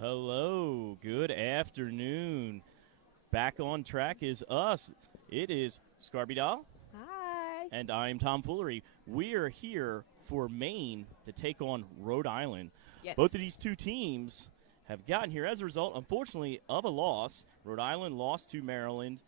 Hello, good afternoon. Back on track is us. It is Scarby Doll. Hi. And I'm Tom Foolery. We are here for Maine to take on Rhode Island. Yes. Both of these two teams have gotten here as a result, unfortunately, of a loss. Rhode Island lost to Maryland,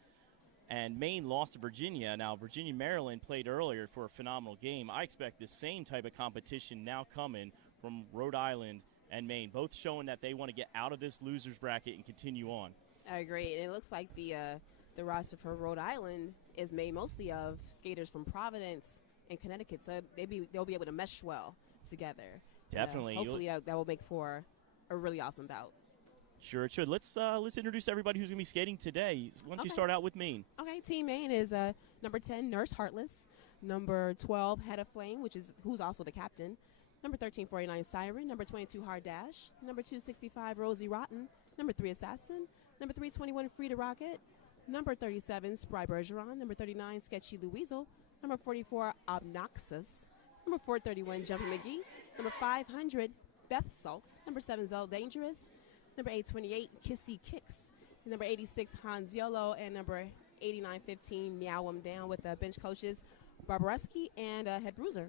and Maine lost to Virginia. Now, Virginia-Maryland played earlier for a phenomenal game. I expect the same type of competition now coming from Rhode Island and Maine, both showing that they want to get out of this loser's bracket and continue on. I agree. And it looks like the roster for Rhode Island is made mostly of skaters from Providence and Connecticut, so they'll be able to mesh well together. Definitely. Hopefully that will make for a really awesome bout. Sure it should. Let's introduce everybody who's going to be skating today. Why don't you start out with Maine? Okay, Team Maine is number 10, Nurse Heartless. Number 12, Head of Flame, who's also the captain. Number 13, 49, Siren. Number 22, Hard Dash. Number 265, Rosie Rotten. Number 3, Assassin. Number 321, Frida Rocket. Number 37, Spry Bergeron. Number 39, Sketchy Louisel. Number 44, Obnoxus. Number 431, Jumpy McGee. Number 500, Beth Salks. Number 7, Zell Dangerous. Number 828, Kissy Kicks. Number 86, Hans Yolo. And number 8915, Meow 'em Down with bench coaches Barbareski and Head Bruiser.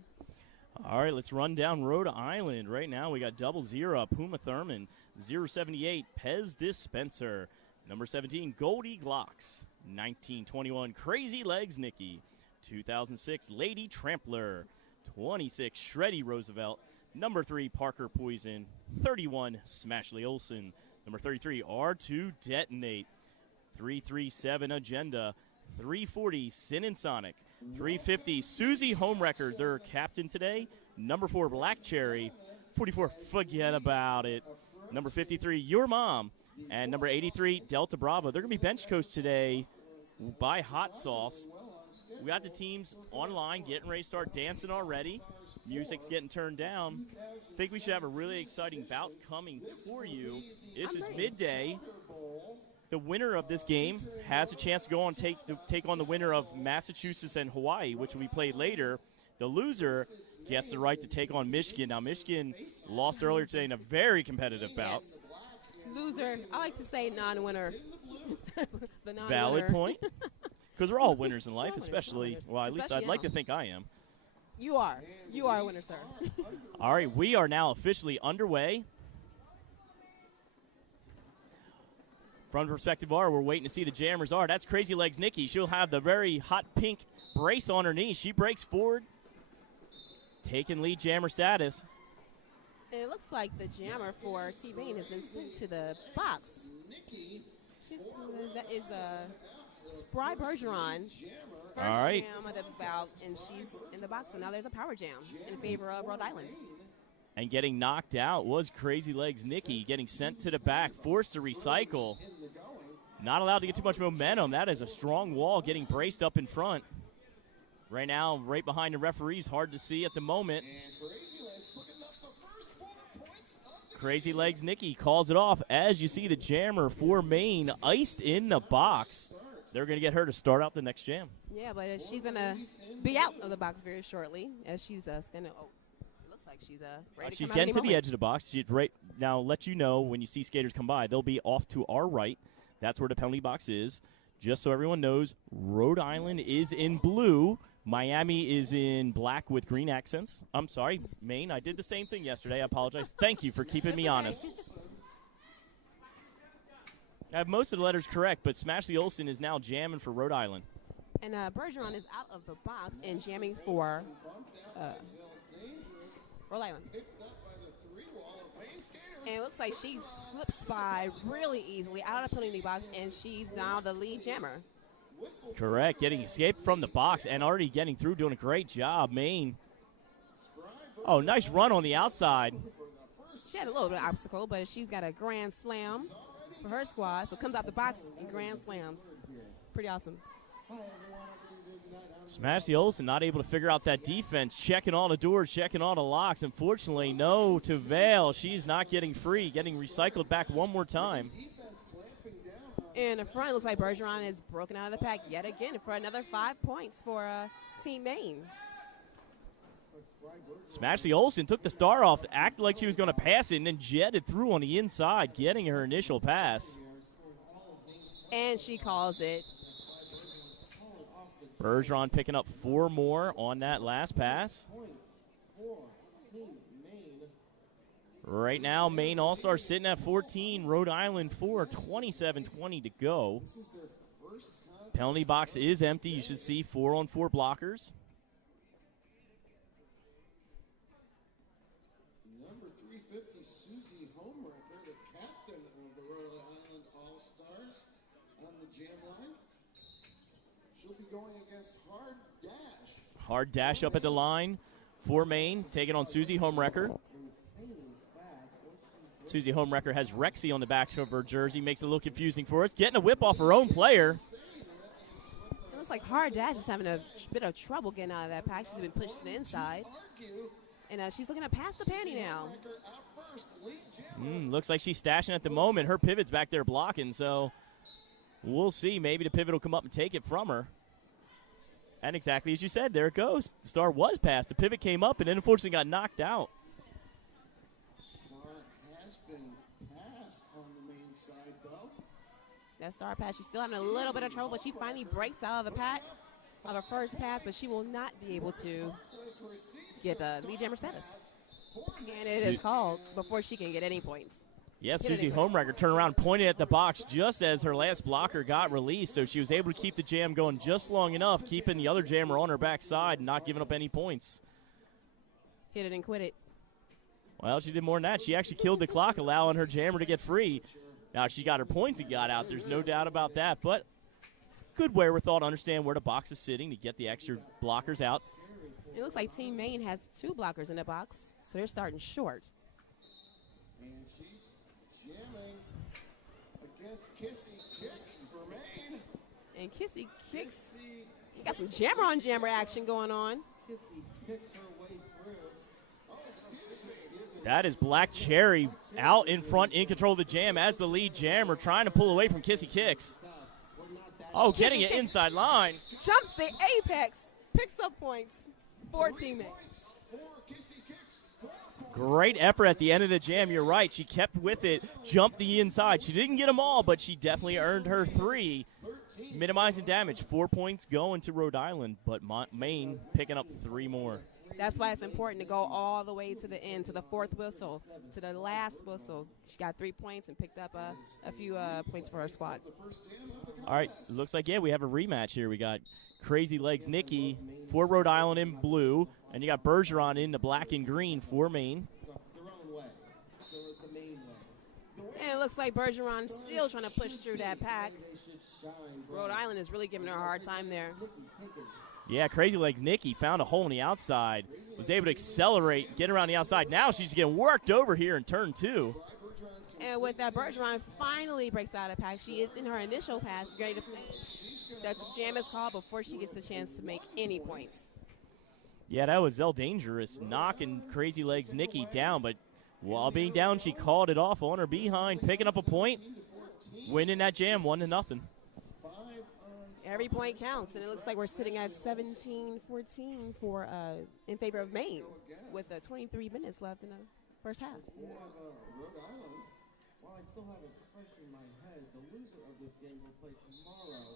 All right, let's run down Rhode Island. Right now we got 00, Puma Thurman. 078, Pez Dispenser. Number 17, Goldie Glocks. 1921, Crazy Legs Nikki. 2006, Lady Trampler. 26, Shreddy Roosevelt. Number 3, Parker Poison. 31, Smashley Olsen. Number 33, R2 Detonate. 337, Agenda. 340, Sin and Sonic. 350, Susie Homewrecker, their captain today. Number 4, Black Cherry. 44, Forget About It. Number 53, Your Mom. And number 83, Delta Bravo. They're going to be bench coached today by Hot Sauce. We got the teams online getting ready to start dancing already. Music's getting turned down. I think we should have a really exciting bout coming for you. This is midday. The winner of this game has a chance to go on take on the winner of Massachusetts and Hawaii, which will be played later. The loser gets the right to take on Michigan. Now, Michigan lost earlier today in a very competitive bout. Yes. Loser. I like to say non-winner. The non-winner. Valid point. Because we're all winners in life, especially, well, at least I'd like to think I am. You are. You are a winner, sir. All right, we are now officially underway. From the perspective R, we're waiting to see the jammers are. That's Crazy Legs Nikki. She'll have the very hot pink brace on her knee. She breaks forward, taking lead jammer status. And it looks like the jammer for Team Maine has been sent to the box. That is Spry Bergeron. First all right. jam of the bout, and she's in the box. So now there's a power jam in favor of Rhode Island. And getting knocked out was Crazy Legs Nikki, getting sent to the back, forced to recycle. Not allowed to get too much momentum. That is a strong wall getting braced up in front. Right now, right behind the referees, hard to see at the moment. Crazy Legs Nikki calls it off as you see the jammer for Maine iced in the box. They're going to get her to start out the next jam. Yeah, but she's going to be out of the box very shortly as she's standing. Oh, it looks like she's ready to she's come out getting to the edge of the box. She's right now. Let you know when you see skaters come by, they'll be off to our right. That's where the penalty box is. Just so everyone knows, Rhode Island is in blue. Miami is in black with green accents. I'm sorry, Maine. I did the same thing yesterday. I apologize. Thank you for keeping me honest. I have most of the letters correct, but Smashley Olsen is now jamming for Rhode Island. And Bergeron is out of the box and jamming for Rhode Island. And it looks like she slips by really easily out of the penalty box, and she's now the lead jammer. Correct, getting escaped from the box and already getting through, doing a great job, Maine. Oh, nice run on the outside. She had a little bit of obstacle, but she's got a grand slam for her squad, so comes out the box and grand slams. Pretty awesome. Smashley Olsen not able to figure out that defense, checking all the doors, checking all the locks. Unfortunately, no to Vale. She's not getting free, getting recycled back one more time. In the front, it looks like Bergeron is broken out of the pack yet again for another 5 points for Team Maine. Smashley Olsen took the star off, acted like she was going to pass it, and then jetted through on the inside, getting her initial pass. And she calls it. Bergeron picking up 4 more on that last pass. Right now, Maine All-Stars sitting at 14, Rhode Island 4, 27-20 to go. Penalty box is empty. You should see 4-on-4 blockers. Number 350, Susie Homewrecker, the captain of the Rhode Island All-Stars on the jam line. She'll be going against Hard Dash. Hard Dash up at the line for Maine, taking on Susie Homewrecker. Susie Homewrecker has Rexy on the back of her jersey, makes it a little confusing for us. Getting a whip off her own player. It looks like Hard Dash is having a bit of trouble getting out of that pack. She's been pushed to the inside. And she's looking to pass the panty now. Looks like she's stashing at the moment. Her pivot's back there blocking, so we'll see. Maybe the pivot will come up and take it from her. And exactly as you said, there it goes. The star was passed. The pivot came up and then unfortunately got knocked out. That star pass, she's still having a little bit of trouble, but she finally breaks out of the pack of her first pass, but she will not be able to get the lead jammer status. And it is called before she can get any points. Yes, Susie Homewrecker turned around, pointed at the box just as her last blocker got released, so she was able to keep the jam going just long enough, keeping the other jammer on her backside and not giving up any points. Hit it and quit it. Well, she did more than that. She actually killed the clock, allowing her jammer to get free. Now, she got her points and got out. There's no doubt about that. But good wherewithal to understand where the box is sitting to get the extra blockers out. It looks like Team Maine has 2 blockers in the box, so they're starting short. And she's jamming against Kissy Kicks for Maine. And Kissy Kicks, you got some jammer-on-jammer action going on. Kissy picks her way through. Oh, excuse me. That is Black Cherry out in front, in control of the jam as the lead jammer, trying to pull away from Kissy Kicks. Oh, getting it inside line. Jumps the apex, picks up points for Team Maine. Great effort at the end of the jam. You're right. She kept with it, jumped the inside. She didn't get them all, but she definitely earned her 3. Minimizing damage. 4 points going to Rhode Island, but Maine picking up 3 more. That's why it's important to go all the way to the end, to the 4th whistle, to the last whistle. She got 3 points and picked up a few points for her squad. All right, looks like, yeah, we have a rematch here. We got Crazy Legs Nikki for Rhode Island in blue, and you got Bergeron in the black and green for Maine. And it looks like Bergeron still trying to push through that pack. Rhode Island is really giving her a hard time there. Yeah, Crazy Legs Nikki found a hole on the outside, was able to accelerate, get around the outside. Now she's getting worked over here in turn 2. And with that, Bergeron finally breaks out of the pack. She is in her initial pass, ready to play. The jam is called before she gets a chance to make any points. Yeah, that was Zell Dangerous, knocking Crazy Legs Nikki down, but while being down, she called it off on her behind, picking up a point, winning that jam 1-0. Every point counts, and it looks like we're sitting at 17-14 for in favor of Maine, with 23 minutes left in the first half. Rhode Island, while I still have it fresh in my head, the loser of this game will play tomorrow.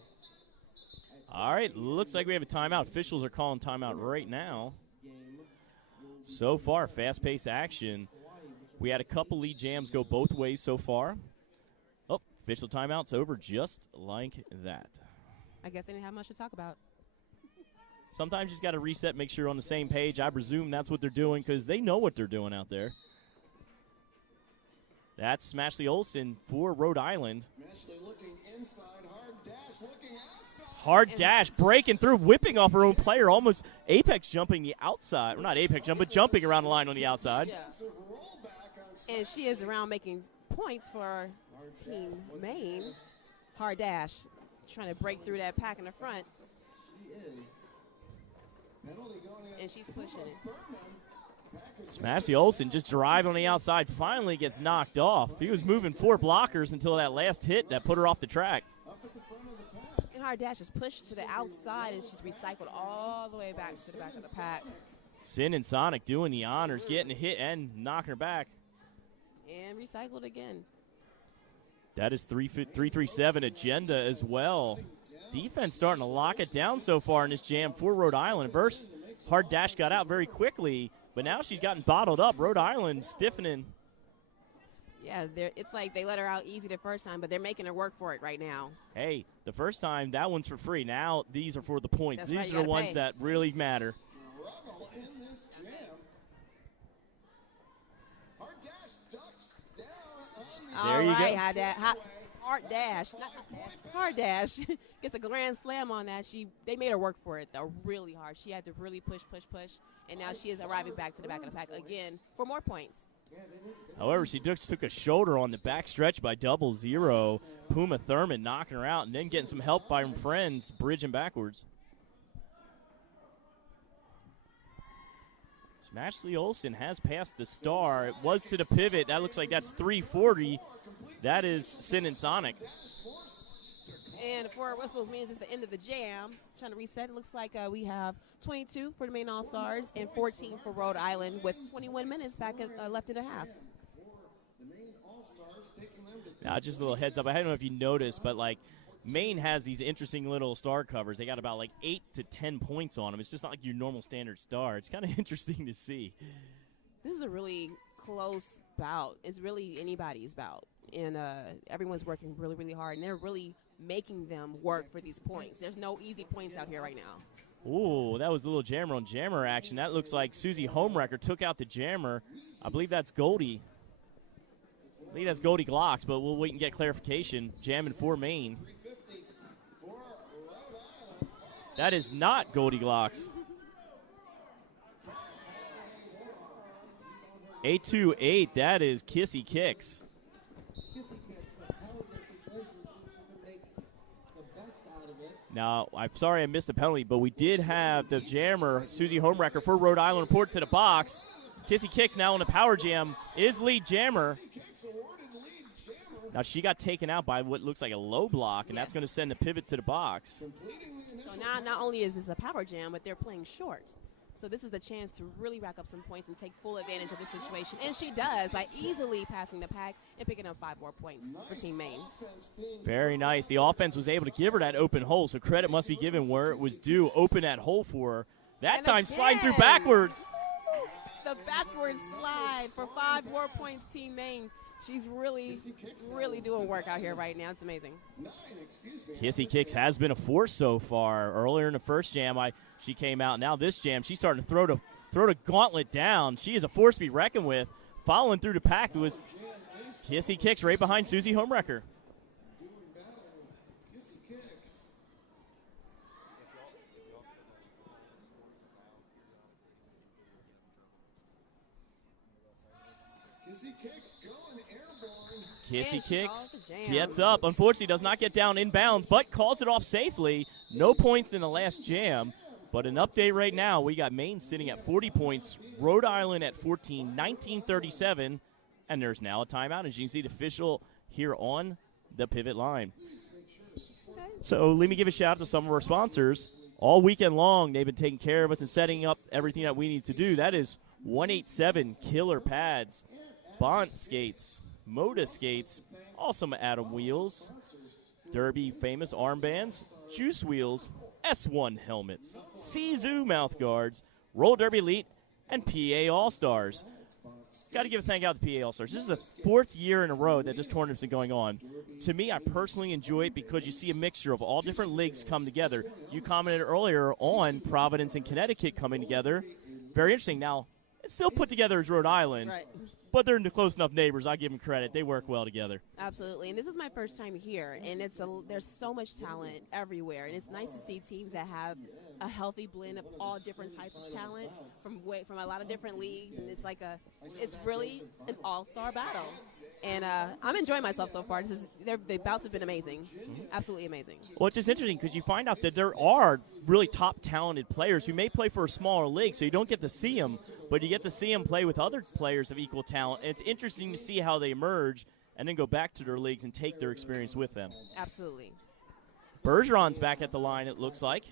All right, looks like we have a timeout. Officials are calling timeout right now. So far, fast-paced action. We had a couple lead jams go both ways so far. Oh, official timeout's over just like that. I guess they didn't have much to talk about. Sometimes you just got to reset, make sure you're on the same page. I presume that's what they're doing because they know what they're doing out there. That's Smashley Olsen for Rhode Island. Smashley looking inside, Hard Dash looking outside. Hard Dash breaking through, whipping off her own player, almost apex jumping the outside. Well, not apex jump, but jumping around the line on the outside. Yeah. And she is around making points for Team Maine. Hard Dash trying to break through that pack in the front. And she's pushing it. Smashley Olsen just driving on the outside, finally gets knocked off. He was moving 4 blockers until that last hit that put her off the track. And Hard Dash is pushed to the outside, and she's recycled all the way back to the back of the pack. Sin and Sonic doing the honors, getting a hit and knocking her back. And recycled again. That is 337 agenda as well. Defense starting to lock it down so far in this jam for Rhode Island. First, hard dash got out very quickly, but now she's gotten bottled up. Rhode Island stiffening. Yeah, it's like they let her out easy the first time, but they're making her work for it right now. Hey, the first time, that one's for free. Now these are for the points. That's These right, are the ones pay. that really matter. Struggle in this jam. Hard dash ducks down on the There you go. Hard dash. Not hard dash. Gets a grand slam on that. They made her work for it, though, really hard. She had to really push, and now she is arriving back to the back of the pack again for more points. However, she just took a shoulder on the back stretch by 0-0. Puma Thurman knocking her out and then getting some help by her friends, bridging backwards. Ashley Olsen has passed the star. It was to the pivot. That looks like that's 340. That is Sin and Sonic. And 4 whistles means it's the end of the jam. Trying to reset. It looks like we have 22 for the Maine All-Stars and 14 for Rhode Island with 21 minutes back left in the half. Now, just a little heads up. I don't know if you noticed, but like Maine has these interesting little star covers. They got about like 8 to 10 points on them. It's just not like your normal standard star. It's kind of interesting to see. This is a really close bout. It's really anybody's bout. And everyone's working really, really hard. And they're really making them work for these points. There's no easy points out here right now. Ooh, that was a little jammer on jammer action. That looks like Susie Homewrecker took out the jammer. I believe that's Goldie. I believe that's Goldie Glocks, but we'll wait and get clarification. Jamming for Maine. That is not Goldie Glocks. 828, that is Kissy Kicks. Now, I'm sorry I missed the penalty, but we did have the jammer, Susie Homewrecker, for Rhode Island report to the box. Kissy Kicks now in the power jam is lead jammer. Now, she got taken out by what looks like a low block, and that's going to send the pivot to the box. So now not only is this a power jam, but they're playing short. So this is the chance to really rack up some points and take full advantage of this situation. And she does by easily passing the pack and picking up 5 more points for Team Maine. Very nice. The offense was able to give her that open hole, so credit must be given where it was due. Open that hole for her. That And time again, sliding through backwards. The backwards slide for 5 more points, Team Maine. She's really, really doing work out here right now. It's amazing. Kissy Kicks has been a force so far. Earlier in the first jam, she came out. Now this jam, she's starting to throw the gauntlet down. She is a force to be reckoned with. Following through the pack, it was Kissy Kicks right behind Susie Homewrecker. Kissy Kicks gets up. Unfortunately, does not get down inbounds, but calls it off safely. No points in the last jam. But an update right now, we got Maine sitting at 40 points, Rhode Island at 14, 19:37, and there's now a timeout, as you can see the official here on the pivot line. So let me give a shout out to some of our sponsors. All weekend long, they've been taking care of us and setting up everything that we need to do. That is 187 Killer Pads, Bont Skates, Moda Skates, Awesome Atom Wheels, Derby Famous Armbands, Juice Wheels, S1 Helmets, Czu Mouth Guards, Roll Derby Elite, and PA All-Stars. Got to give a thank out to PA All-Stars. This is the 4th year in a row that this tournament's been going on. To me, I personally enjoy it because you see a mixture of all different leagues come together. You commented earlier on Providence and Connecticut coming together. Very interesting. Now, it's still put together as Rhode Island. Right. But they're close enough neighbors. I give them credit. They work well together. Absolutely, and this is my first time here, and there's so much talent everywhere, and it's nice to see teams that have a healthy blend of all different types of talent from a lot of different leagues, and it's really an all-star battle. And I'm enjoying myself so far. The bouts have been amazing, absolutely amazing. Well, it's just interesting because you find out that there are really top talented players who may play for a smaller league, so you don't get to see them, but you get to see them play with other players of equal talent. And it's interesting to see how they emerge and then go back to their leagues and take their experience with them. Absolutely. Bergeron's back at the line, it looks like.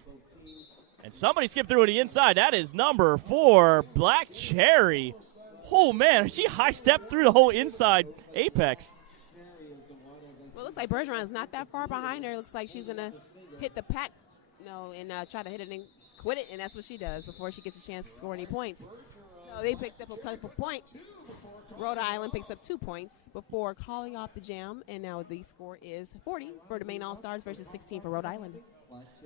And somebody skipped through to the inside. That is number 4, Black Cherry. Oh, man, she high-stepped through the whole inside apex. Well, it looks like Bergeron is not that far behind her. It looks like she's going to hit the pack, and try to hit it and quit it, and that's what she does before she gets a chance to score any points. So they picked up a couple points. Rhode Island picks up 2 points before calling off the jam, and now the score is 40 for the Maine All-Stars versus 16 for Rhode Island.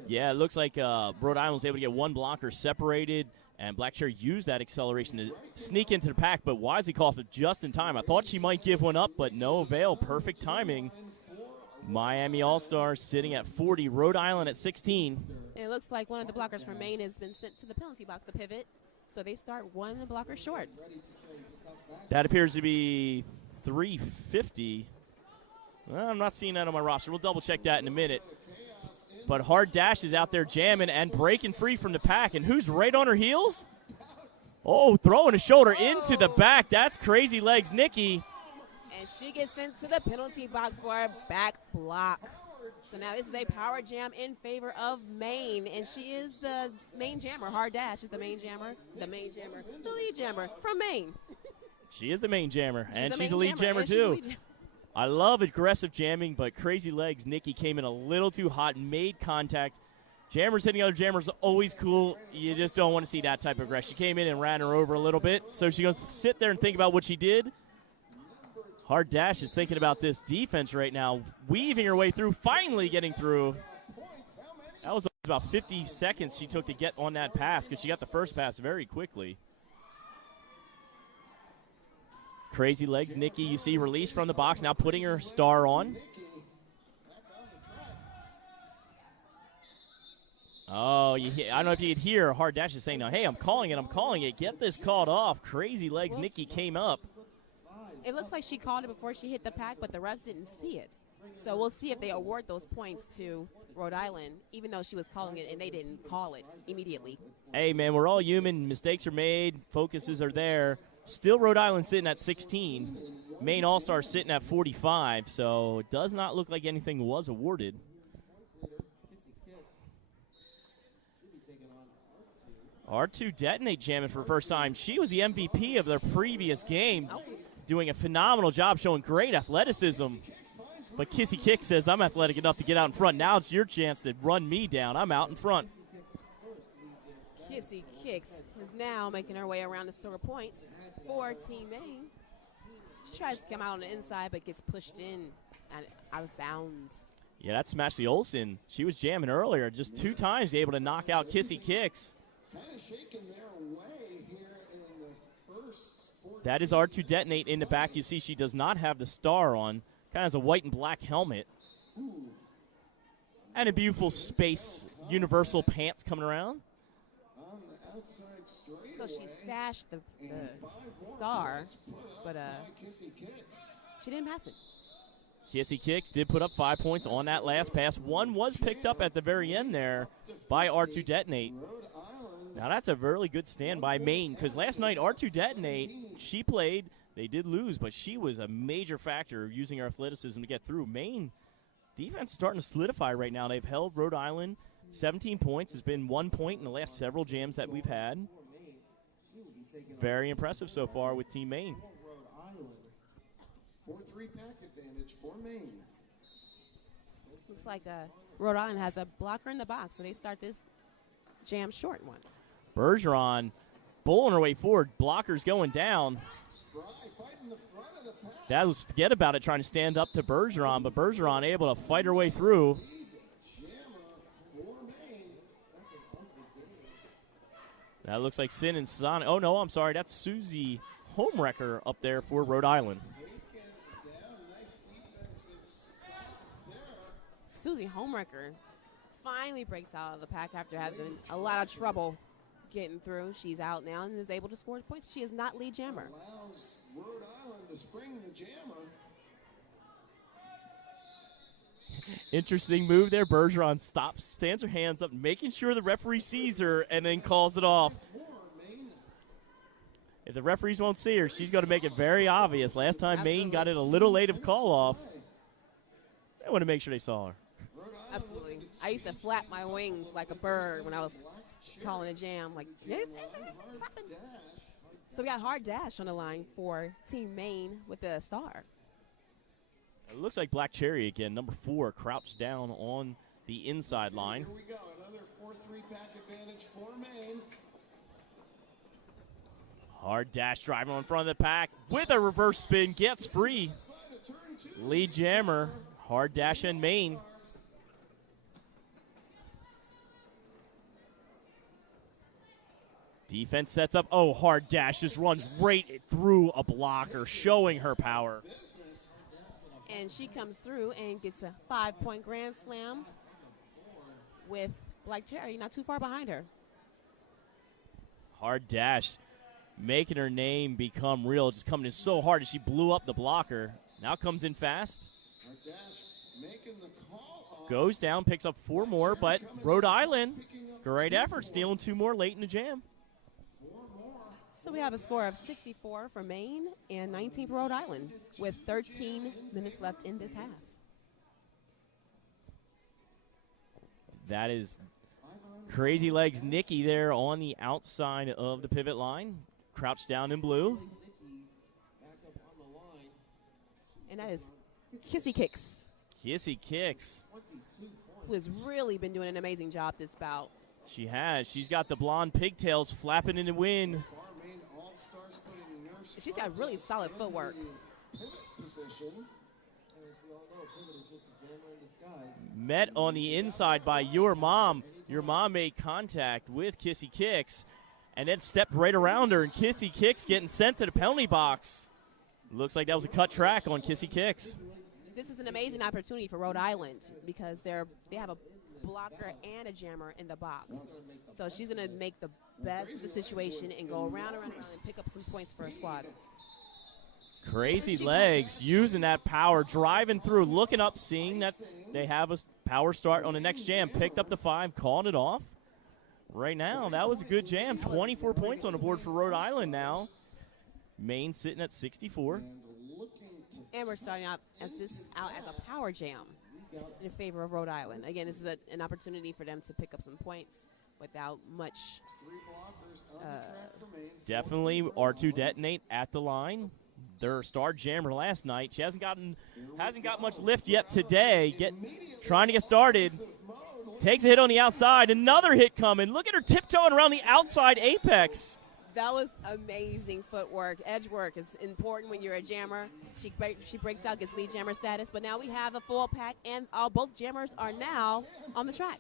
Yeah, it looks like Rhode Island was able to get one blocker separated, and Black Cherry used that acceleration to sneak into the pack, but wisely called it just in time. I thought she might give one up, but no avail. Perfect timing. Miami All-Stars sitting at 40, Rhode Island at 16. And it looks like one of the blockers from Maine has been sent to the penalty box to pivot, so they start one blocker short. That appears to be 350. Well, I'm not seeing that on my roster. We'll double-check that in a minute. But Hard Dash is out there jamming and breaking free from the pack. And who's right on her heels? Oh, throwing a shoulder into the back. That's Crazy Legs Nikki. And she gets sent to the penalty box for a back block. So now this is a power jam in favor of Maine. And she is the main jammer. Hard Dash is the main jammer. The lead jammer from Maine. She is the main jammer. She's a main lead jammer, and too. I love aggressive jamming, but Crazy Legs Nikki came in a little too hot and made contact. Jammers hitting other jammers always cool. You just don't want to see that type of aggression. She came in and ran her over a little bit, so she's going to sit there and think about what she did. Hard Dash is thinking about this defense right now, weaving her way through, finally getting through. That was about 50 seconds she took to get on that pass because she got the first pass very quickly. Crazy Legs Nikki, you see, released from the box, now putting her star on. Oh, I don't know if you could hear Hard Dash is saying, "No, hey, I'm calling it. Get this called off." Crazy Legs Nikki came up. It looks like she called it before she hit the pack, but the refs didn't see it. So we'll see if they award those points to Rhode Island, even though she was calling it and they didn't call it immediately. Hey, man, we're all human. Mistakes are made. Focuses are there. Still Rhode Island sitting at 16. Maine All-Stars sitting at 45, so it does not look like anything was awarded. R2 Detonate jamming for the first time. She was the MVP of their previous game, doing a phenomenal job, showing great athleticism. But Kissy Kick says, "I'm athletic enough to get out in front. Now it's your chance to run me down. I'm out in front." Kissy Kicks is now making her way around to score points for Team Maine. She tries to come out on the inside, but gets pushed in and out of bounds. Yeah, that smashed the Olsen. She was jamming earlier, just 2 times able to knock out Kissy Kicks. Kind of shaking their way here in the first 14. That is R2 Detonate in the back. You see she does not have the star on. Kind of has a white and black helmet. And a beautiful space universal pants coming around. So she stashed the star, but she didn't pass it. Kissy Kicks did put up 5 points on that last pass. One was picked up at the very end there by R2 Detonate. Now that's a really good stand by Maine, because last night R2 Detonate, she played. They did lose, but she was a major factor using her athleticism to get through. Maine defense is starting to solidify right now. They've held Rhode Island 17 points. Has been 1 point in the last several jams that we've had. Very impressive so far with Team Maine. 4-3 pack advantage for Maine. Looks like Rhode Island has a blocker in the box, so they start this jam short one. Bergeron bowling her way forward. Blockers going down. That was, forget about it, trying to stand up to Bergeron, but Bergeron able to fight her way through. That looks like Sin and Son. Oh, no, I'm sorry. That's Susie Homewrecker up there for Rhode Island. Susie Homewrecker finally breaks out of the pack after having a lot of trouble getting through. She's out now and is able to score points. She is not lead jammer. Allows Rhode Island to spring the jammer. Interesting move there. Bergeron stops, stands her hands up, making sure the referee sees her, and then calls it off. If the referees won't see her, she's going to make it very obvious. Last time Maine got it a little late of call off. They want to make sure they saw her. Absolutely. I used to flap my wings like a bird when I was calling a jam. Like, yes, Hard dash. so we got hard dash on the line for Team Maine with a star. It looks like Black Cherry again, number 4, crouched down on the inside line. Here we go, another 4-3 pack advantage for Maine. Hard dash driver in front of the pack with a reverse spin, gets free. Side of turn 2. Lead jammer, hard dash and Maine. Defense sets up. Oh, hard dash just runs right through a blocker, showing her power. And she comes through and gets a 5-point grand slam with Black Cherry not too far behind her. Hard dash, making her name become real, just coming in so hard as she blew up the blocker. Now comes in fast. Hard dash making the call off. Goes down, picks up 4 more, but Rhode Island, great effort, stealing 2 more late in the jam. 4 more. So we have a score of 64 for Maine and 19 for Rhode Island with 13 minutes left in this half. That is Crazy Legs Nikki there on the outside of the pivot line. Crouched down in blue. And that is Kissy Kicks, Kissy Kicks. who has really been doing an amazing job this bout. She has. She's got the blonde pigtails flapping in the wind. Far Maine All-Stars putting Nurse She's got really solid footwork. pivot position. Met on the inside by your mom. Your mom made contact with Kissy Kicks and then stepped right around her, and Kissy Kicks getting sent to the penalty box. Looks like that was a cut track on Kissy Kicks. This is an amazing opportunity for Rhode Island because they have a blocker and a jammer in the box. So she's going to make the best of the situation and go around and pick up some points for her squad. Crazy Legs using that power, driving through, looking up, seeing that they have a power start on the next jam. Picked up the 5, calling it off. Right now, that was a good jam. 24 points on the board for Rhode Island now. Maine sitting at 64. And we're starting out as a power jam in favor of Rhode Island. Again, this is an opportunity for them to pick up some points without much. Definitely R2 Detonate at the line. Their star jammer last night. She hasn't got much lift yet today. Trying to get started. Takes a hit on the outside. Another hit coming. Look at her tiptoeing around the outside apex. That was amazing footwork. Edge work is important when you're a jammer. She breaks out, gets lead jammer status. But now we have a full pack, and both jammers are now on the track.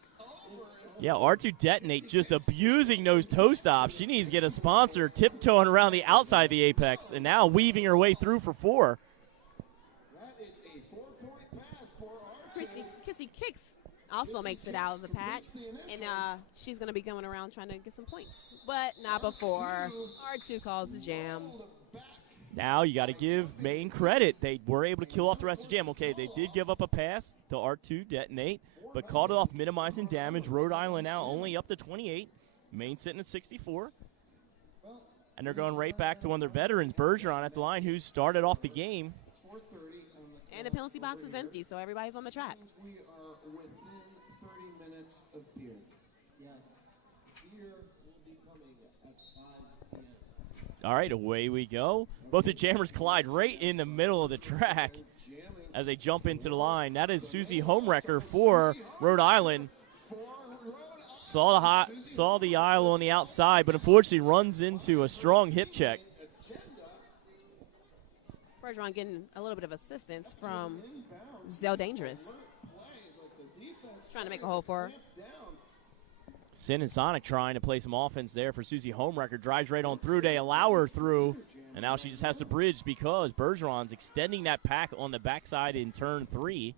Yeah, R2 Detonate just abusing those toe stops. She needs to get a sponsor, tiptoeing around the outside of the apex, and now weaving her way through for 4. That is a 4-point pass for R2. Kissy Kicks also makes it out of the pack, and she's going to be going around trying to get some points. But not before R2 calls the jam. Now you got to give Maine credit. They were able to kill off the rest of the jam. Okay, they did give up a pass to R2 Detonate, but called it off, minimizing damage. Rhode Island now only up to 28. Maine sitting at 64. And they're going right back to one of their veterans, Bergeron, at the line, who started off the game. And the penalty box is empty, so everybody's on the track. We are within 30 minutes of beer. Yes. Beer will be coming at 5 p.m. All right, away we go. Both the jammers collide right in the middle of the track as they jump into the line. That is Susie Homewrecker for Rhode Island. Saw the aisle on the outside, but unfortunately runs into a strong hip check. Bergeron getting a little bit of assistance from Zell Dangerous. Trying to make a hole for her. Sin and Sonic trying to play some offense there for Susie Homewrecker. Drives right on through. They allow her through, and now she just has to bridge because Bergeron's extending that pack on the backside in turn 3.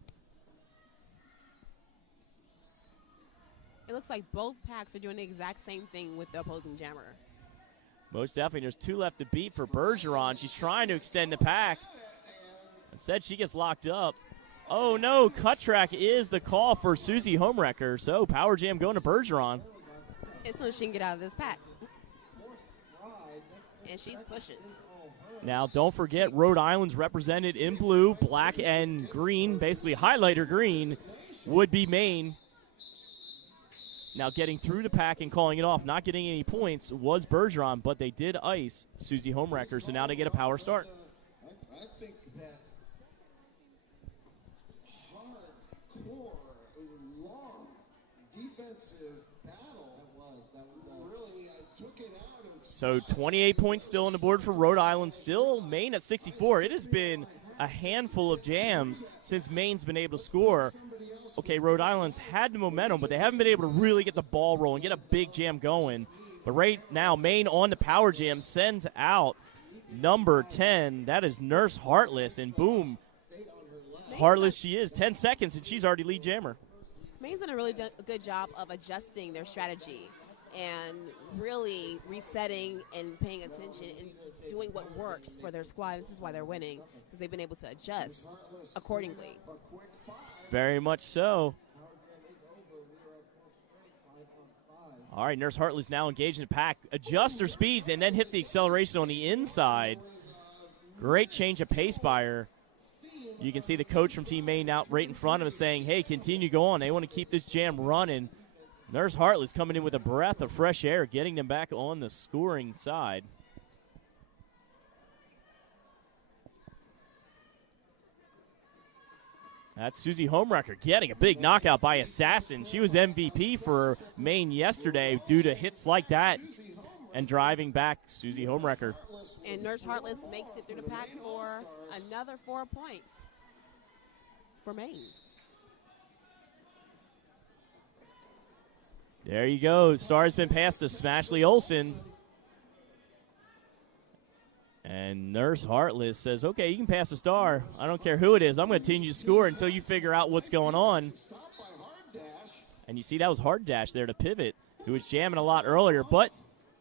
It looks like both packs are doing the exact same thing with the opposing jammer. Most definitely. There's 2 left to beat for Bergeron. She's trying to extend the pack. Instead, she gets locked up. Oh, no. Cut track is the call for Susie Homewrecker. So, power jam going to Bergeron. As soon as she can get out of this pack. And she's pushing. Now, don't forget, Rhode Island's represented in blue, black, and green. Basically, highlighter green would be Maine. Now getting through the pack and calling it off, not getting any points, was Bergeron, but they did ice Susie Homewrecker, so now they get a power start. I think that hardcore, long defensive battle really took it out of. So 28 points still on the board for Rhode Island. Still Maine at 64. It has been a handful of jams since Maine's been able to score. Okay, Rhode Island's had the momentum, but they haven't been able to really get the ball rolling, get a big jam going. But right now, Maine on the power jam sends out number 10. That is Nurse Heartless, and boom, Heartless she is. 10 seconds, and she's already lead jammer. Maine's done a really good job of adjusting their strategy and really resetting and paying attention and doing what works for their squad. This is why they're winning, because they've been able to adjust accordingly. Very much so. All right, Nurse Heartless now engaged in the pack. Adjusts her speeds and then hits the acceleration on the inside. Great change of pace by her. You can see the coach from Team Maine out right in front of us saying, hey, continue to go on. They want to keep this jam running. Nurse Heartless coming in with a breath of fresh air, getting them back on the scoring side. That's Susie Homewrecker getting a big knockout by Assassin. She was MVP for Maine yesterday due to hits like that and driving back Susie Homewrecker. And Nurse Heartless makes it through the pack for another 4 points for Maine. There you go. Star has been passed to Smashley Olsen. And Nurse Heartless says, okay, you can pass the Star. I don't care who it is. I'm going to continue to score until you figure out what's going on. And you see that was Hard Dash there to pivot, who was jamming a lot earlier, but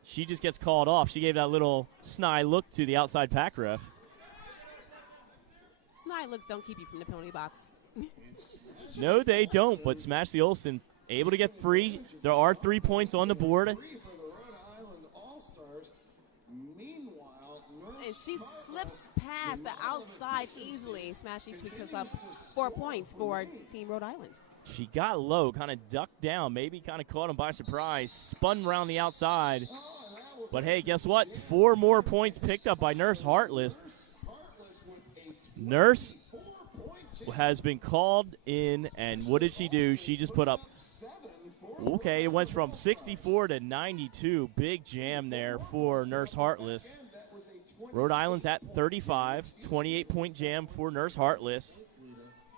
she just gets called off. She gave that little snide look to the outside pack ref. Snide looks don't keep you from the penalty box. No, they don't, but Smashley Olsen able to get free. There are 3 points on the board. And she slips past the outside easily. Smashy picks up 4 points for Team Rhode Island. She got low, kind of ducked down, maybe kind of caught him by surprise, spun around the outside. But hey, guess what? 4 more points picked up by Nurse Heartless. Nurse has been called in, and what did she do? She just put up, okay, it went from 64 to 92. Big jam there for Nurse Heartless. Rhode Island's at 35, 28-point jam for Nurse Heartless.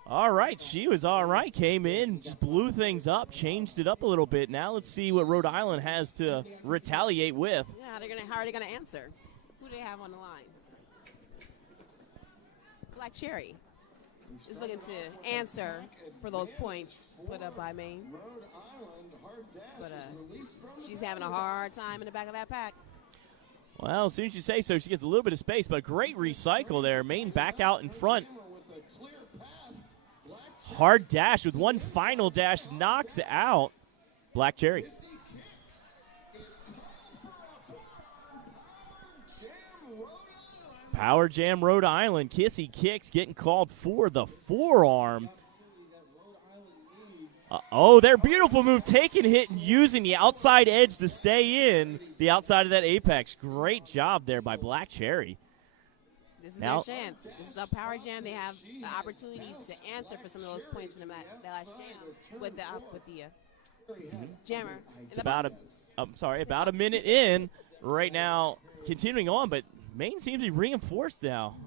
All right, she was all right, came in, just blew things up, changed it up a little bit. Now let's see what Rhode Island has to retaliate with. Yeah, how are they going to answer? Who do they have on the line? Black Cherry is looking to answer for those points put up by Maine. But she's having a hard time in the back of that pack. Well, as soon as you say so, she gets a little bit of space, but a great recycle there. Maine back out in front. Hard dash with one final dash, knocks out Black Cherry. Power jam Rhode Island. Kissy Kicks getting called for the forearm. Oh, their beautiful move, taking hit and using the outside edge to stay in the outside of that apex. Great job there by Black Cherry. This is their chance. This is a power jam. They have the opportunity to answer for some of those points from that last jam with the jammer. It's about a minute in right now, continuing on, but Maine seems to be reinforced now.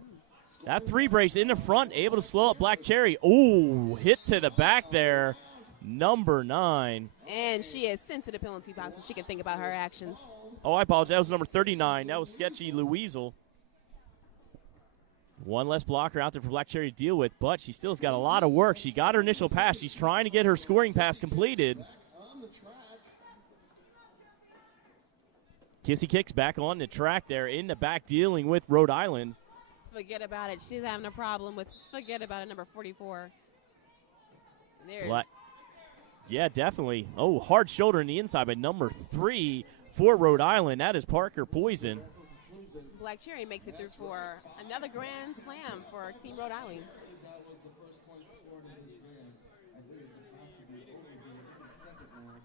That 3 brace in the front, able to slow up Black Cherry. Oh, hit to the back there. Number 9. And she is sent to the penalty box so she can think about her actions. Oh, I apologize. That was number 39. That was Sketchy Louisel. One less blocker out there for Black Cherry to deal with, but she still's got a lot of work. She got her initial pass. She's trying to get her scoring pass completed. Kissy Kicks back on the track there in the back dealing with Rhode Island. Forget about it. She's having a problem with forget about it, number 44. Yeah, definitely. Oh, hard shoulder in the inside by number 3 for Rhode Island. That is Parker Poison. Black Cherry makes it through for another grand slam for Team Rhode Island.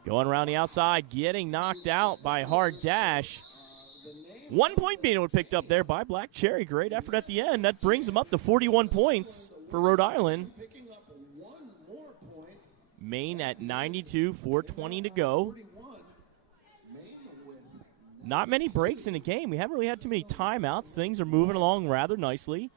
Going around the outside, getting knocked out by Hard Dash. 1 point being picked up there by Black Cherry. Great effort at the end. That brings them up to 41 points for Rhode Island. Maine at 92, 4:20 to go. Not many breaks in the game. We haven't really had too many timeouts. Things are moving along rather nicely.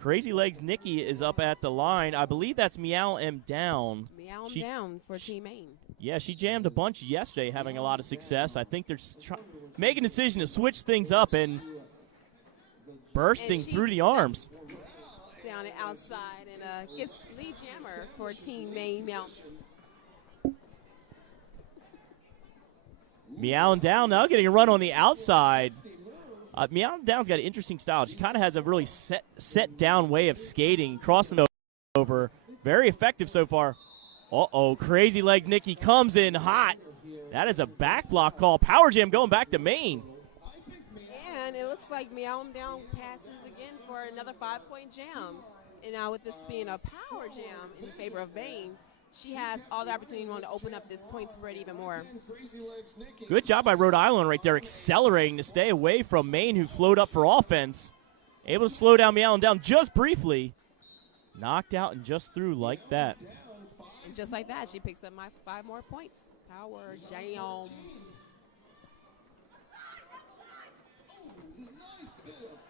Crazy Legs Nikki is up at the line. I believe that's Meow M Down. Meow M Down for Team Maine. Yeah, she jammed a bunch yesterday, having a lot of success. I think they're making a decision to switch things up and bursting through the arms. Down and outside and gets lead jammer for Team Maine. Meow and Down now getting a run on the outside. Meow and Down's got an interesting style. She kind of has a really set down way of skating, crossing over. Very effective so far. Uh-oh, Crazy Leg Nikki comes in hot. That is a back block call. Power jam going back to Maine. And it looks like Meow and Down passes again for another 5-point jam. And now with this being a power jam in favor of Maine, she has all the opportunity to open up this point spread even more. Good job by Rhode Island right there, accelerating to stay away from Maine, who flowed up for offense. Able to slow down Meow and Down just briefly. Knocked out and just through like that. And just like that, she picks up 5 more points. Power jam.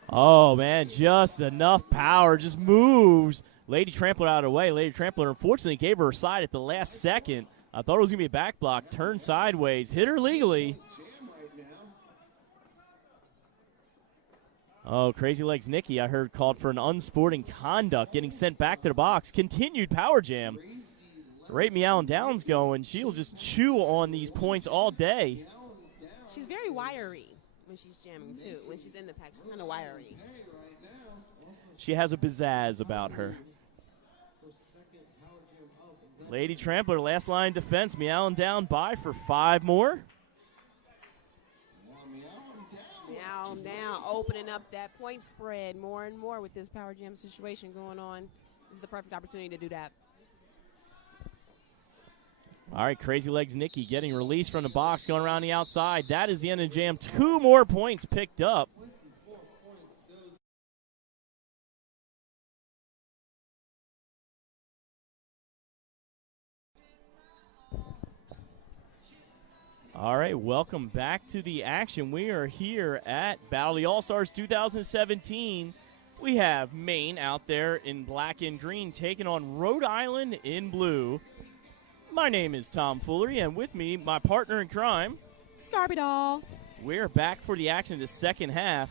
Oh, man, just enough power. Just moves Lady Trampler out of the way. Lady Trampler unfortunately gave her a side at the last second. I thought it was going to be a back block. Turned sideways. Hit her legally. Oh, Crazy Legs Nikki, I heard, called for an unsporting conduct, getting sent back to the box. Continued power jam. Great Meow and Down's going. She'll just chew on these points all day. She's very wiry when she's jamming, too. When she's in the pack, she's kind of wiry. She has a pizzazz about her. Lady Trampler, last line defense. Meow and Down by for 5 more. Meow and Down opening up that point spread more and more with this power jam situation going on. This is the perfect opportunity to do that. All right, Crazy Legs Nikki getting released from the box, going around the outside. That is the end of the jam. 2 more points picked up. All right, welcome back to the action. We are here at Battle of the All-Stars 2017. We have Maine out there in black and green taking on Rhode Island in blue. My name is Tom Foolery, and with me, my partner in crime, Scarby Doll. We're back for the action in the second half.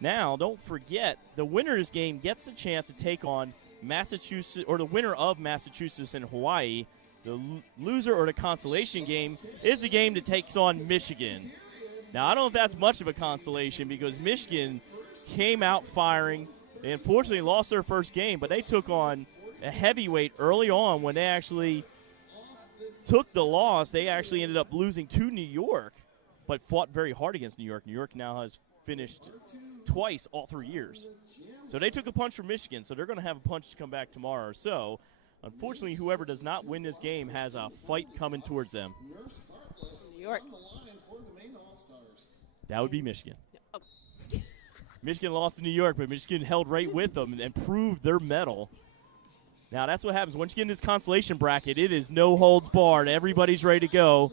Now, don't forget, the winner of this game gets a chance to take on Massachusetts, or the winner of Massachusetts and Hawaii. The loser or the consolation game is the game that takes on Michigan. Now, I don't know if that's much of a consolation because Michigan came out firing. They unfortunately lost their first game, but they took on a heavyweight early on when they actually took the loss. They actually ended up losing to New York, but fought very hard against New York. New York now has finished twice all 3 years. So they took a punch from Michigan, so they're going to have a punch to come back tomorrow or so. Unfortunately, whoever does not win this game has a fight coming towards them. New York. That would be Michigan. Oh. Michigan lost to New York, but Michigan held right with them and proved their mettle. Now, that's what happens. Once you get in this consolation bracket, it is no holds barred. Everybody's ready to go.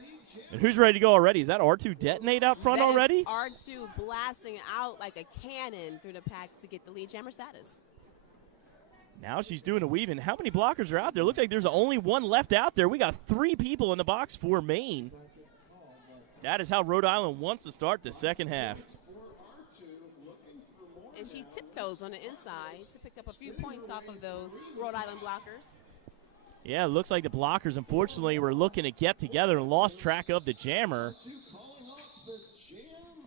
And who's ready to go already? Is that R2 detonate out front already? R2 blasting out like a cannon through the pack to get the lead jammer status. Now she's doing a weave in. How many blockers are out there? Looks like there's only one left out there. We got 3 people in the box for Maine. That is how Rhode Island wants to start the second half. And she tiptoes on the inside to pick up a few points off of those Rhode Island blockers. Yeah, it looks like the blockers, unfortunately, were looking to get together and lost track of the jammer.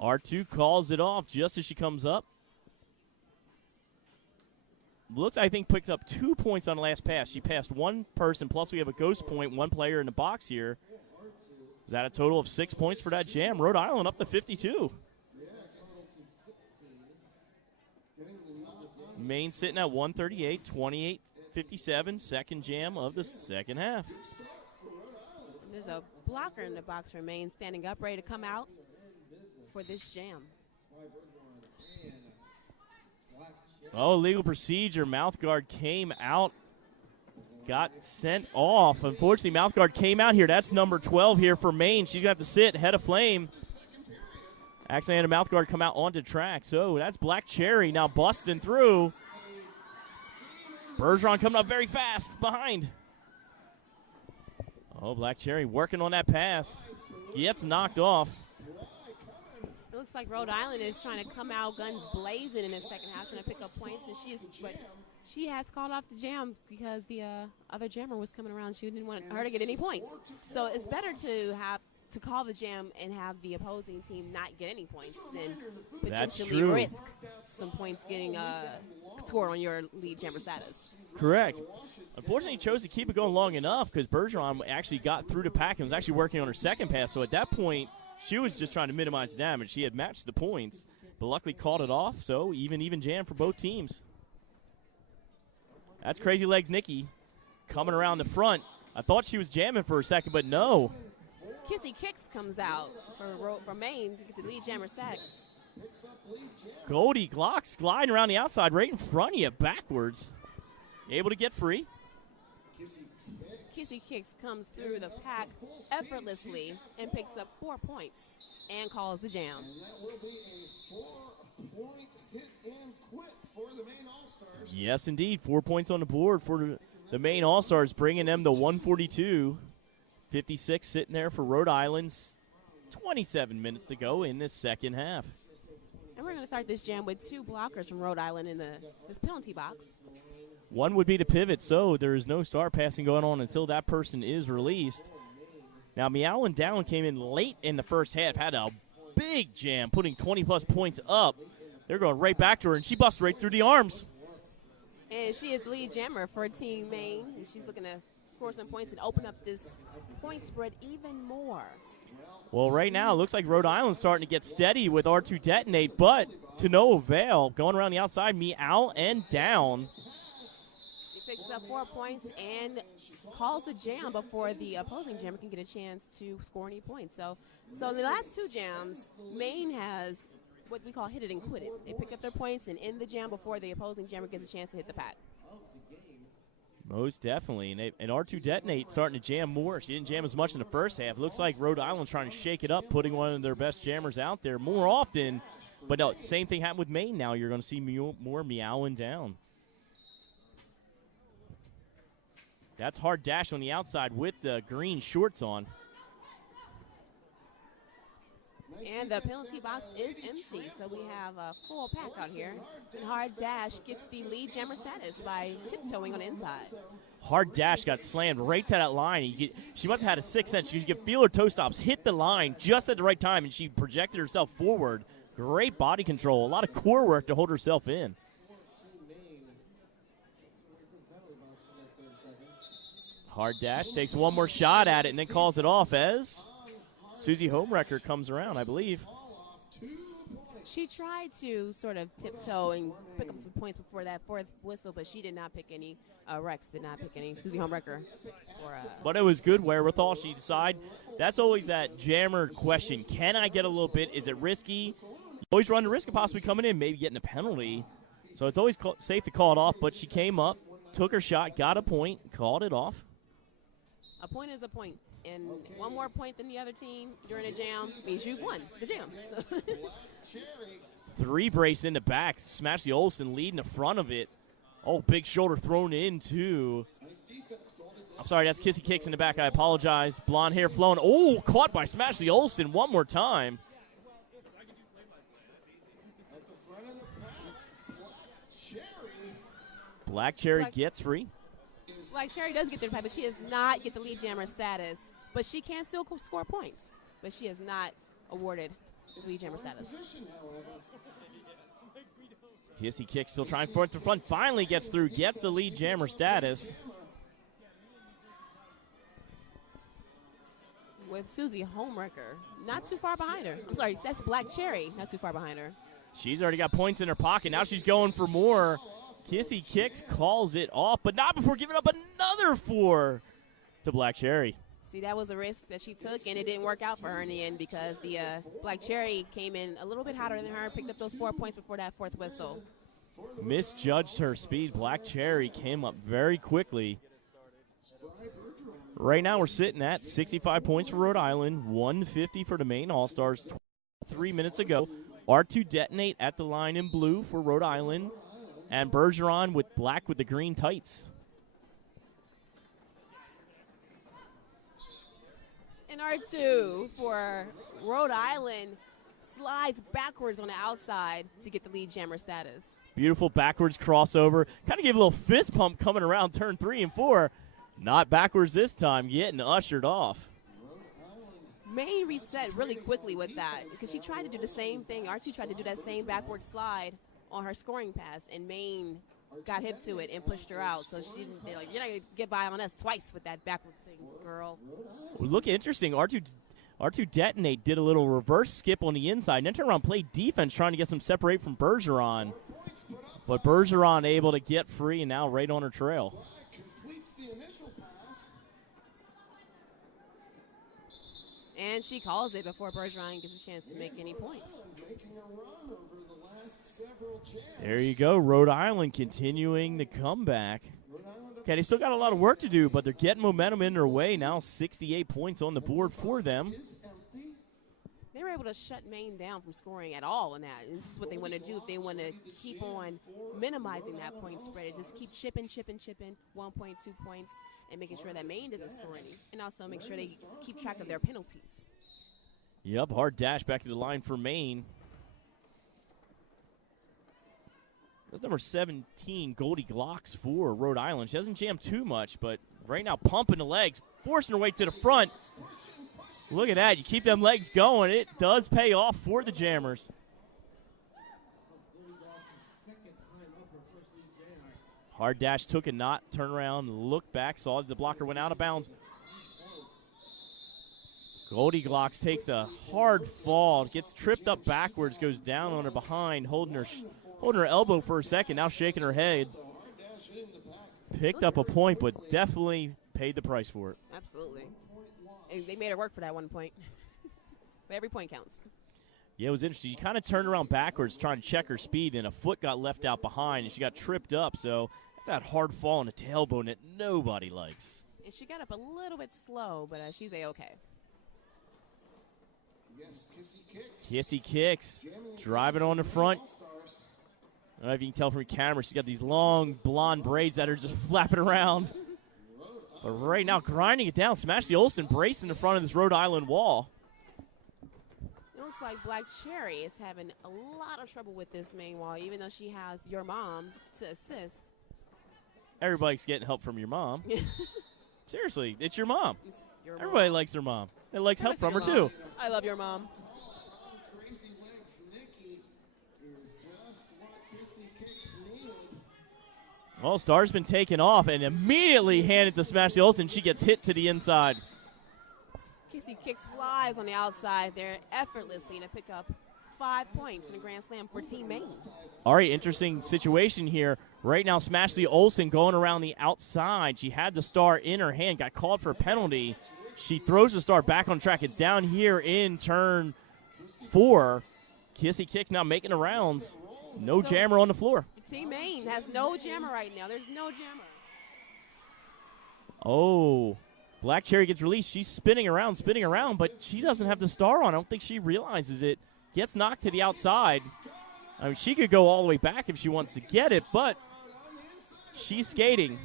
R2 calls it off just as she comes up. Looks, I think, picked up 2 points on the last pass. She passed one person, plus we have a ghost point, one player in the box here. Is that a total of 6 points for that jam? Rhode Island up to 52. Maine sitting at 138, 28 58-57, second jam of the second half. There's a blocker in the box for Maine standing up, ready to come out for this jam. Oh, legal procedure. Mouth guard came out, got sent off. Unfortunately, mouth guard came out here. That's number 12 here for Maine. She's going to have to sit head of flame. Actually had a mouth guard come out onto track. So that's Black Cherry now busting through. Bergeron coming up very fast behind. Oh, Black Cherry working on that pass. Gets knocked off. It looks like Rhode Island is trying to come out guns blazing in the second half, trying to pick up points. And she has called off the jam because the other jammer was coming around. She didn't want her to get any points. So it's better to call the jam and have the opposing team not get any points than potentially risk some points getting scored on your lead jammer status. Correct. Unfortunately, chose to keep it going long enough because Bergeron actually got through the pack and was actually working on her second pass. So at that point, she was just trying to minimize the damage. She had matched the points, but luckily called it off. So even jam for both teams. That's Crazy Legs Nikki coming around the front. I thought she was jamming for a second, but no. Kissy Kicks comes out for Maine to get the lead jammer status. Goldie Glocks gliding around the outside right in front of you backwards. Able to get free. Kissy Kicks comes through the pack effortlessly and picks up 4 points and calls the jam. And that will be a 4-point hit and quit for the Maine All-Stars. Yes, indeed. 4 points on the board for the Maine All-Stars, bringing them to 142. 56 sitting there for Rhode Island's 27 minutes to go in this second half. And we're going to start this jam with 2 blockers from Rhode Island in this penalty box. One would be the pivot, so there is no star passing going on until that person is released. Now, Meow and Down came in late in the first half, had a big jam, putting 20-plus points up. They're going right back to her, and she busts right through the arms. And she is the lead jammer for Team Maine, and she's looking to score some points and open up this point spread even more. Well, right now, it looks like Rhode Island's starting to get steady with R2 Detonate, but to no avail. Going around the outside, Meow and Down. She picks up 4 points and calls the jam before the opposing jammer can get a chance to score any points. So in the last 2 jams, Maine has what we call hit it and quit it. They pick up their points and end the jam before the opposing jammer gets a chance to hit the pad. Most definitely. And R2 Detonate starting to jam more. She didn't jam as much in the first half. Looks like Rhode Island's trying to shake it up, putting one of their best jammers out there more often. But no, same thing happened with Maine now. You're going to see more Meowing Down. That's Hard Dash on the outside with the green shorts on. And the penalty box is empty, so we have a full pack out here. And Hard Dash gets the lead jammer status by tiptoeing on the inside. Hard Dash got slammed right to that line. She must have had a sixth sense. She could feel her toe stops hit the line just at the right time, and she projected herself forward. Great body control, a lot of core work to hold herself in. Hard Dash takes one more shot at it and then calls it off as Susie Homewrecker comes around, I believe. She tried to sort of tiptoe and pick up some points before that 4th whistle, but she did not pick any. Rex did not pick any. Susie Homewrecker. But it was good wherewithal. She decided. That's always that jammer question. Can I get a little bit? Is it risky? You always run the risk of possibly coming in, maybe getting a penalty. So it's always safe to call it off, but she came up, took her shot, got a point, called it off. A point is a point. And one more point than the other team during a jam means you've won the jam. So. 3 brace in the back. Smash the Olsen lead in the front of it. Oh, big shoulder thrown into. I'm sorry, that's Kissy Kicks in the back. I apologize. Blonde hair flowing. Oh, caught by Smash the Olsen one more time. Black Cherry gets free. Black Cherry does get the pipe, but she does not get the lead jammer status. But she can still score points. But she is not awarded lead jammer status. Kissy Kicks still trying for it to front. Finally gets through, gets the lead jammer status. With Susie Homewrecker not too far behind her. I'm sorry, that's Black Cherry, not too far behind her. She's already got points in her pocket. Now she's going for more. Kissy Kicks calls it off, but not before giving up another 4 to Black Cherry. See, that was a risk that she took, and it didn't work out for her in the end because the Black Cherry came in a little bit hotter than her and picked up those 4 points before that 4th whistle. Misjudged her speed. Black Cherry came up very quickly. Right now we're sitting at 65 points for Rhode Island, 150 for the Maine All-Stars. 3 minutes ago, R2 Detonate at the line in blue for Rhode Island, and Bergeron with black with the green tights. And R2 for Rhode Island slides backwards on the outside to get the lead jammer status. Beautiful backwards crossover. Kind of gave a little fist pump coming around turn 3 and 4. Not backwards this time, getting ushered off. Maine reset really quickly with that because she tried to do the same thing. R2 tried to do that same backward slide on her scoring pass, and Maine got hip to it and pushed her out. So she didn't, they're like, you're not going to get by on us twice with that backwards thing, girl. Look interesting. R2 Detonate did a little reverse skip on the inside and then turned around and played defense trying to get some separate from Bergeron. But Bergeron able to get free and now right on her trail. And she calls it before Bergeron gets a chance to make any points. There you go. Rhode Island continuing the comeback. Okay, they still got a lot of work to do, but they're getting momentum in their way. Now 68 points on the board for them. They were able to shut Maine down from scoring at all in that. And this is what they want to do if they want to keep on minimizing that point spread. Is just keep chipping, 1 point, 2 points, and making sure that Maine doesn't score any. And also make sure they keep track of their penalties. Yep, hard dash back to the line for Maine. That's number 17, Goldie Glocks for Rhode Island. She hasn't jammed too much, but right now pumping the legs, forcing her way to the front. Look at that. You keep them legs going. It does pay off for the jammers. Hard dash took a knot, turn around, look back, saw the blocker went out of bounds. Goldie Glocks takes a hard fall, gets tripped up backwards, goes down on her behind, holding her elbow for a second, now shaking her head. Picked up a point, but definitely paid the price for it. Absolutely. And they made her work for that 1 point. But every point counts. Yeah, it was interesting. She kind of turned around backwards trying to check her speed, and a foot got left out behind, and she got tripped up. So that's that hard fall on the tailbone that nobody likes. And she got up a little bit slow, but she's A-okay. Yes, Kissy Kicks, driving on the front. I don't know if you can tell from the camera, she's got these long blonde braids that are just flapping around. But right now, grinding it down, Smash the Olsen bracing in front of this Rhode Island wall. It looks like Black Cherry is having a lot of trouble with this main wall, even though she has your mom to assist. Everybody's getting help from your mom. Seriously, it's your mom. Your mom. Everybody likes their mom. They likes help from her, too. I love your mom. Crazy Legs Nikki is just what Kissy Kicks needed. Well, Star's been taken off and immediately handed to Smash the Olsen. She gets hit to the inside. Kissy Kicks flies on the outside there effortlessly to pick up 5 points in a Grand Slam for Team Maine. All right, interesting situation here. Right now, Smash the Olsen going around the outside. She had the star in her hand, got called for a penalty. She throws the star back on track. It's down here in turn 4. Kissy Kicks now making the rounds. No jammer on the floor. Team Maine has no jammer right now. There's no jammer. Oh, Black Cherry gets released. She's spinning around, but she doesn't have the star on. I don't think she realizes it. Gets knocked to the outside. I mean, she could go all the way back if she wants to get it, but she's skating.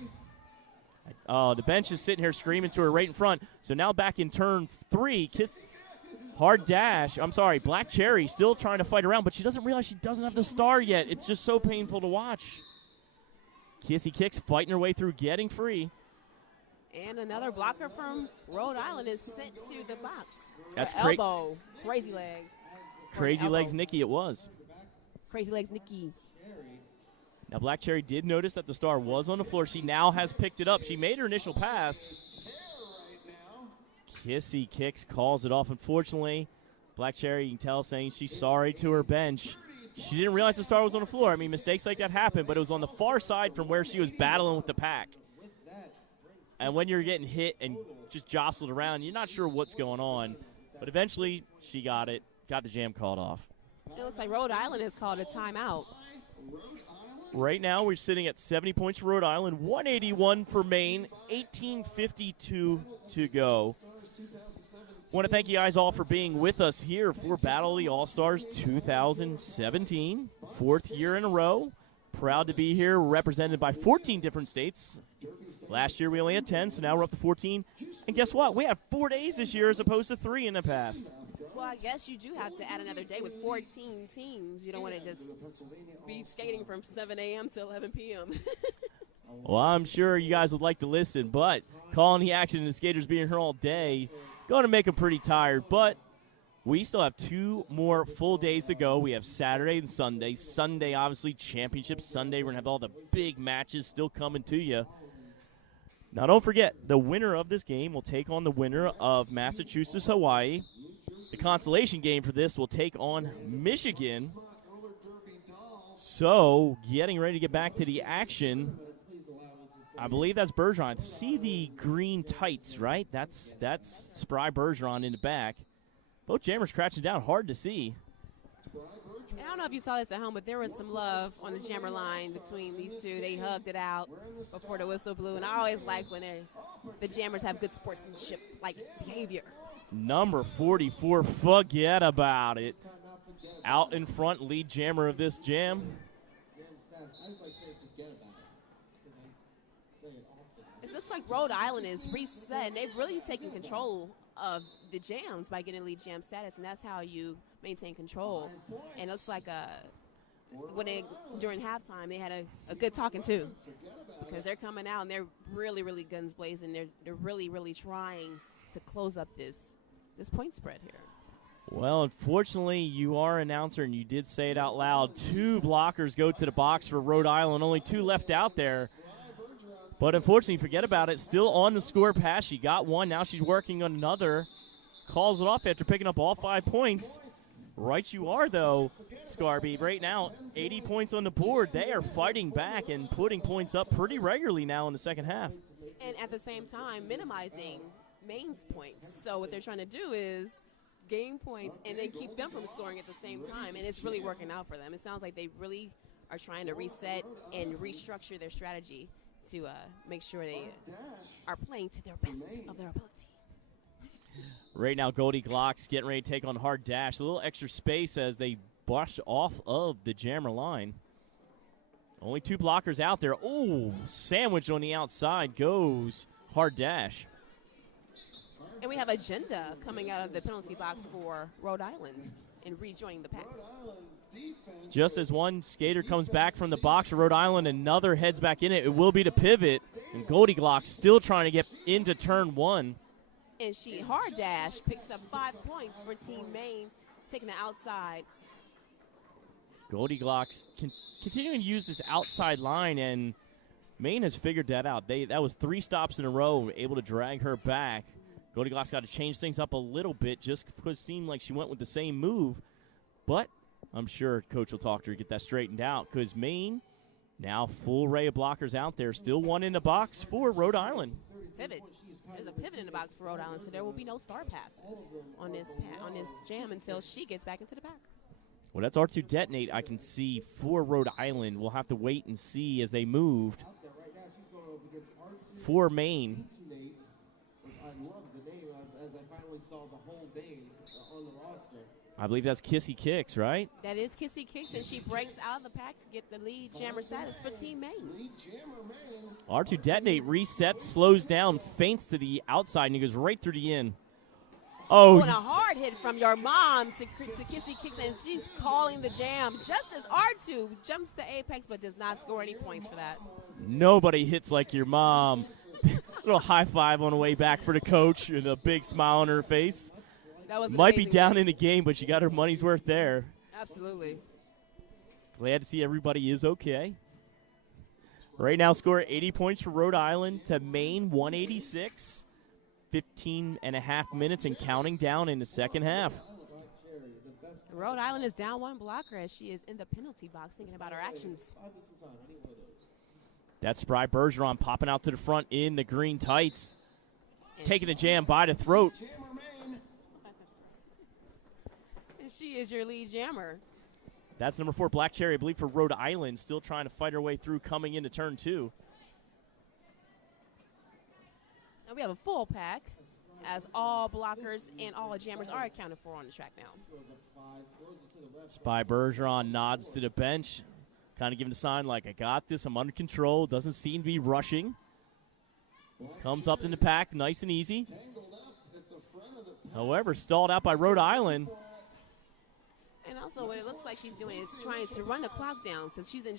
The bench is sitting here screaming to her right in front. So now back in turn 3, hard dash. I'm sorry, Black Cherry still trying to fight around, but she doesn't realize she doesn't have the star yet. It's just so painful to watch. Kissy Kicks fighting her way through, getting free. And another blocker from Rhode Island is sent to the box. That's elbow. Crazy Legs. Crazy Legs Nikki it was. Crazy Legs Nikki. Now Black Cherry did notice that the star was on the floor. She now has picked it up. She made her initial pass. Kissy Kicks calls it off. Unfortunately, Black Cherry, you can tell, saying she's sorry to her bench. She didn't realize the star was on the floor. I mean, mistakes like that happen, but it was on the far side from where she was battling with the pack. And when you're getting hit and just jostled around, you're not sure what's going on. But eventually, she got it, got the jam called off. It looks like Rhode Island has called a timeout. Right now, we're sitting at 70 points for Rhode Island, 181 for Maine, 18:52 to go. Want to thank you guys all for being with us here for Battle of the All-Stars 2017, fourth year in a row. Proud to be here, represented by 14 different states. Last year we only had 10, so now we're up to 14. And guess what? We have 4 days this year as opposed to 3 in the past. Well, I guess you do have to add another day with 14 teams. You don't want to just be skating from 7 a.m. to 11 p.m. Well, I'm sure you guys would like to listen, but calling the action and the skaters being here all day, going to make them pretty tired. But we still have 2 more full days to go. We have Saturday and Sunday. Sunday, obviously, Championship Sunday. We're going to have all the big matches still coming to you. Now, don't forget, the winner of this game will take on the winner of Massachusetts-Hawaii. The consolation game for this will take on Michigan. So, getting ready to get back to the action. I believe that's Bergeron. See the green tights, right? That's Spry Bergeron in the back. Both jammers crouching down, hard to see. I don't know if you saw this at home, but there was some love on the jammer line between these two. They hugged it out before the whistle blew, and I always like when the jammers have good sportsmanship, like behavior. Number 44, forget about it. Out in front, lead jammer of this jam. It looks like Rhode Island is reset, and they've really taken control of the jams by getting lead jam status, and that's how you maintain control. And it looks like during halftime they had a good talking too, because they're coming out and they're really, really guns blazing. They're really, really trying to close up this point spread here. Well, unfortunately, you are an announcer, and you did say it out loud. 2 blockers go to the box for Rhode Island. Only 2 left out there. But unfortunately, forget about it. Still on the score pass. She got 1. Now she's working on another. Calls it off after picking up all 5 points. Right you are, though, Scarby. Right now, 80 points on the board. They are fighting back and putting points up pretty regularly now in the second half. And at the same time, minimizing Maine's points. So what they're trying to do is gain points and then keep them from scoring at the same time. And it's really working out for them. It sounds like they really are trying to reset and restructure their strategy to make sure they are playing to their best of their ability. Right now, Goldie Glocks getting ready to take on Hard Dash. A little extra space as they brush off of the jammer line. Only 2 blockers out there. Oh, sandwich on the outside goes Hard Dash. And we have Agenda coming out of the penalty box for Rhode Island and rejoining the pack. Just as one skater comes back from the box for Rhode Island, another heads back in it. It will be the pivot. And Goldie Glock still trying to get into turn 1. And Hard Dash picks up 5 points for Team Maine, taking the outside. Goldie Glocks continuing to use this outside line, and Maine has figured that out. That was 3 stops in a row, able to drag her back. Goldie Glocks got to change things up a little bit just because it seemed like she went with the same move. But I'm sure Coach will talk to her to get that straightened out, because Maine, now full array of blockers out there. Still 1 in the box for Rhode Island. Pivot. There's a pivot in the box for Rhode Island, so there will be no star passes on this jam until she gets back into the back. Well, that's R2 detonate I can see for Rhode Island. We'll have to wait and see as they moved for Maine. I believe that's Kissy Kicks, right? That is Kissy Kicks, and she breaks out of the pack to get the lead jammer status for Team Maine. R2 detonate resets, slows down, feints to the outside, and he goes right through the in. Oh, and a hard hit from your mom to Kissy Kicks, and she's calling the jam just as R2 jumps the apex but does not score any points for that. Nobody hits like your mom. Little high five on the way back for the coach and a big smile on her face. That was might be down in the game, but she got her money's worth there. Absolutely. Glad to see everybody is okay. Right now, score 80 points for Rhode Island to Maine 186. 15 and a half minutes and counting down in the second half. Rhode Island is down one blocker as she is in the penalty box thinking about her actions. That's Spry Bergeron popping out to the front in the green tights. Taking the jam by the throat. And she is your lead jammer. That's number 4, Black Cherry, I believe, for Rhode Island, still trying to fight her way through coming into turn 2. Now we have a full pack as all blockers and all jammers are accounted for on the track now. Spy Bergeron nods to the bench, kind of giving a sign like, I got this, I'm under control, doesn't seem to be rushing. Comes up in the pack, nice and easy. However, stalled out by Rhode Island. And also what it looks like she's doing is trying to run the clock down since she's in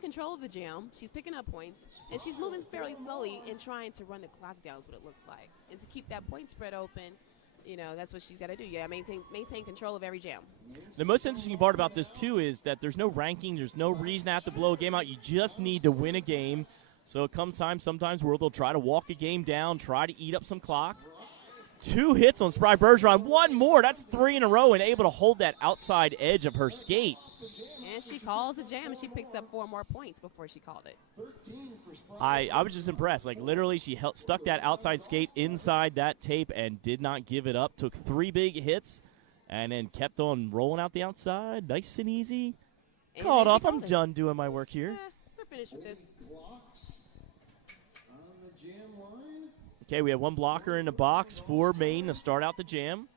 control of the jam. She's picking up points, and she's moving fairly slowly and trying to run the clock down is what it looks like. And to keep that point spread open, you know, that's what she's got to do. Yeah, maintain control of every jam. The most interesting part about this, too, is that there's no ranking. There's no reason to have to blow a game out. You just need to win a game. So it comes time sometimes where they'll try to walk a game down, try to eat up some clock. 2 hits on Spry Bergeron. 1 more. That's 3 in a row and able to hold that outside edge of her skate. And she calls the jam, and she picks up 4 more points before she called it. I was just impressed. Like, literally, she stuck that outside skate inside that tape and did not give it up. Took 3 big hits and then kept on rolling out the outside. Nice and easy. And Called off. called I'm it. done doing my work here. We're finished with this. Okay, we have 1 blocker in the box for Maine to start out the jam.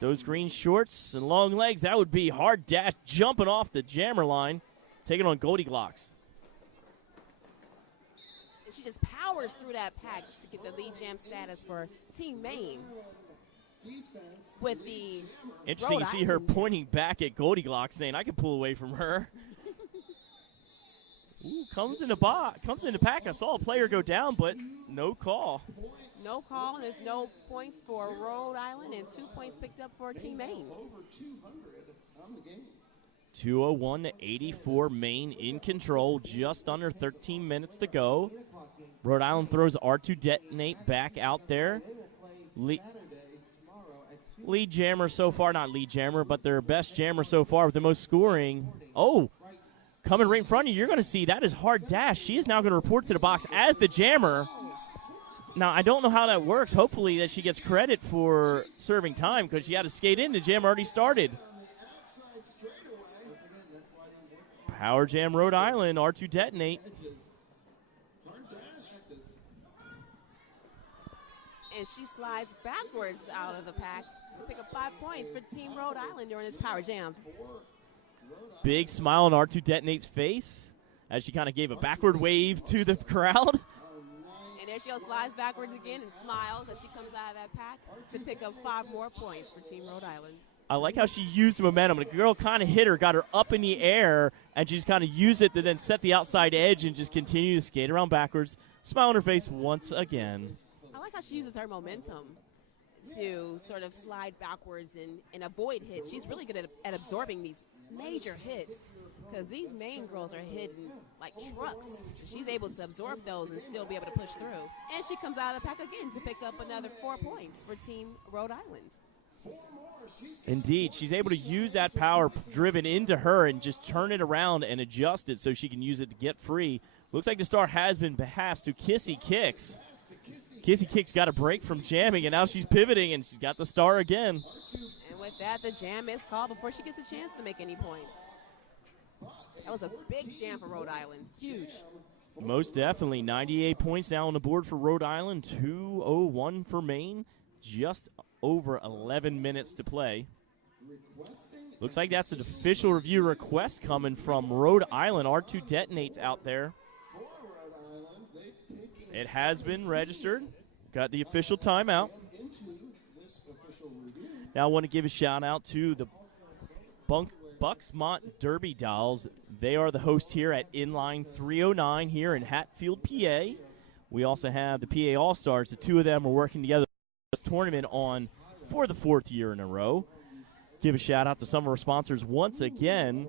Those green shorts and long legs, that would be Hard Dash jumping off the jammer line, taking on Goldie Glocks. And she just powers through that pack to get the lead jam status for Team Maine. With the Interesting Rhode to see her Island. pointing back at Goldie Glocks, saying, I can pull away from her. Ooh, comes in the pack. I saw a player go down, but no call. No call, and there's no points for Rhode Island, and 2 points picked up for Team Maine. 201 to 84, Maine in control, just under 13 minutes to go. Rhode Island throws R2 Detonate back out there. Lead jammer so far, not lead jammer, but their best jammer so far with the most scoring. Oh, coming right in front of you, you're going to see that is Hard Dash. She is now going to report to the box as the jammer. Now, I don't know how that works. Hopefully that she gets credit for serving time because she had to skate in. The jam already started. Power jam Rhode Island, R2 Detonate. And she slides backwards out of the pack to pick up 5 points for Team Rhode Island during this power jam. Big smile on R2 Detonate's face as she kind of gave a backward wave to the crowd. And there she goes, slides backwards again and smiles as she comes out of that pack to pick up 5 more points for Team Rhode Island. I like how she used the momentum. The girl kind of hit her, got her up in the air, and she just kind of used it to then set the outside edge and just continue to skate around backwards. Smile on her face once again. I like how she uses her momentum to sort of slide backwards and avoid hits. She's really good at absorbing these major hits because these Maine girls are hitting like trucks. She's able to absorb those and still be able to push through. And she comes out of the pack again to pick up another 4 points for Team Rhode Island. Indeed, she's able to use that power driven into her and just turn it around and adjust it so she can use it to get free. Looks like the start has been passed to Kissy Kicks. Kissy Kicks got a break from jamming, and now she's pivoting, and she's got the star again. And with that, the jam is called before she gets a chance to make any points. That was a big jam for Rhode Island. Huge. Most definitely. 98 points now on the board for Rhode Island. 201 for Maine. Just over 11 minutes to play. Looks like that's an official review request coming from Rhode Island. R2 Detonates out there. It has been registered. Got the official timeout. Now I want to give a shout out to the Bucksmont Derby Dolls. They are the host here at Inline 309 here in Hatfield, PA. We also have the PA All-Stars. The two of them are working together this tournament on for the 4th year in a row. Give a shout out to some of our sponsors once again.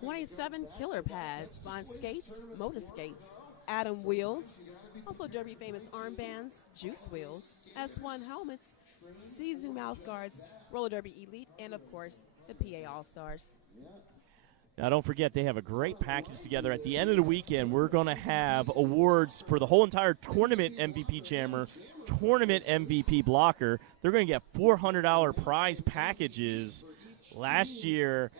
27 killer pads, Bond Skates, Motor Skates, Atom wheels. Also Derby famous armbands, Juice wheels, S1 helmets, Sisu mouth guards, Roller Derby Elite, and of course, the PA All-Stars. Now, don't forget, they have a great package together. At the end of the weekend, we're going to have awards for the whole entire tournament MVP jammer, tournament MVP blocker. They're going to get $400 prize packages. Last year,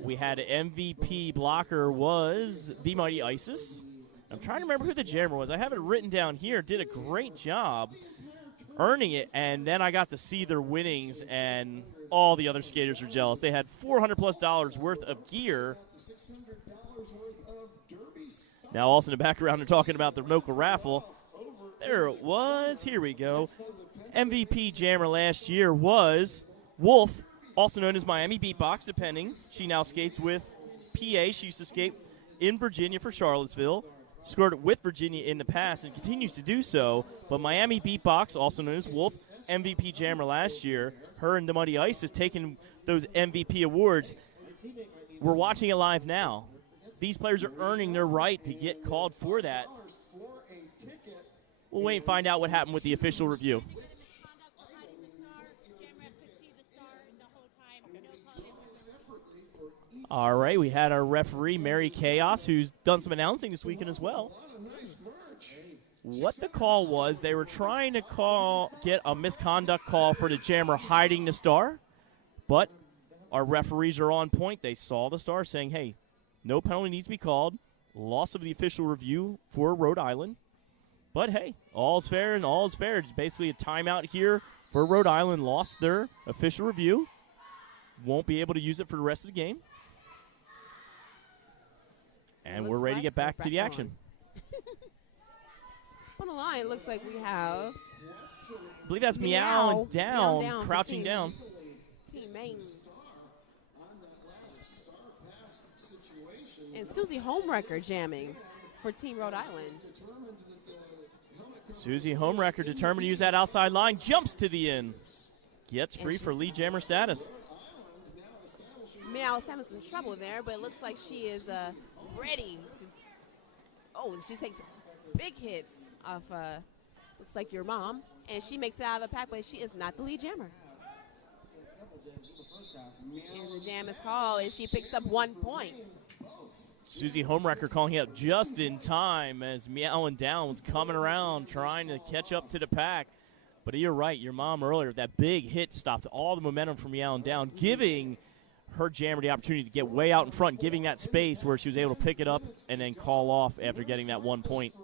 we had MVP blocker was the Mighty ISIS. I'm trying to remember who the jammer was. I have it written down here. Did a great job earning it, and then I got to see their winnings, and all the other skaters were jealous. They had $400+ worth of gear. Now, also in the background, they're talking about the Mocha raffle. There it was. Here we go. MVP jammer last year was Wolf, also known as Miami Beatbox, depending. She now skates with PA. She used to skate in Virginia for Charlottesville. Scored with Virginia in the past and continues to do so. But Miami Beatbox, also known as Wolf, MVP jammer last year. Her and the Mighty Ice is taking those MVP awards. We're watching it live now. These players are earning their right to get called for that. We'll wait and find out what happened with the official review. All right, we had our referee, Mary Chaos, who's done some announcing this weekend as well. What the call was, they were trying to get a misconduct call for the jammer hiding the star, but our referees are on point. They saw the star saying, hey, no penalty needs to be called. Loss of the official review for Rhode Island. But, hey, all's fair and all is fair. It's basically a timeout here for Rhode Island. Lost their official review. Won't be able to use it for the rest of the game. And we're ready to get back to the action. On the line, it looks like we have, I believe that's Meow down, crouching down. Team Maine. And Susie Homewrecker jamming for Team Rhode Island. Susie Homewrecker determined to use that outside line, jumps to the end. Gets free for lead jammer status. Meow's having some trouble there, but it looks like she is ready to. Oh, she takes big hits off, looks like your mom, and she makes it out of the pack, but she is not the lead jammer. And the jam is called, and she picks up 1 point. Susie Homewrecker calling it up just in time as Meow and Down was coming around trying to catch up to the pack. But you're right, your mom earlier, that big hit stopped all the momentum from Meow and Down, giving her jammer the opportunity to get way out in front, giving that space where she was able to pick it up and then call off after getting that 1 point.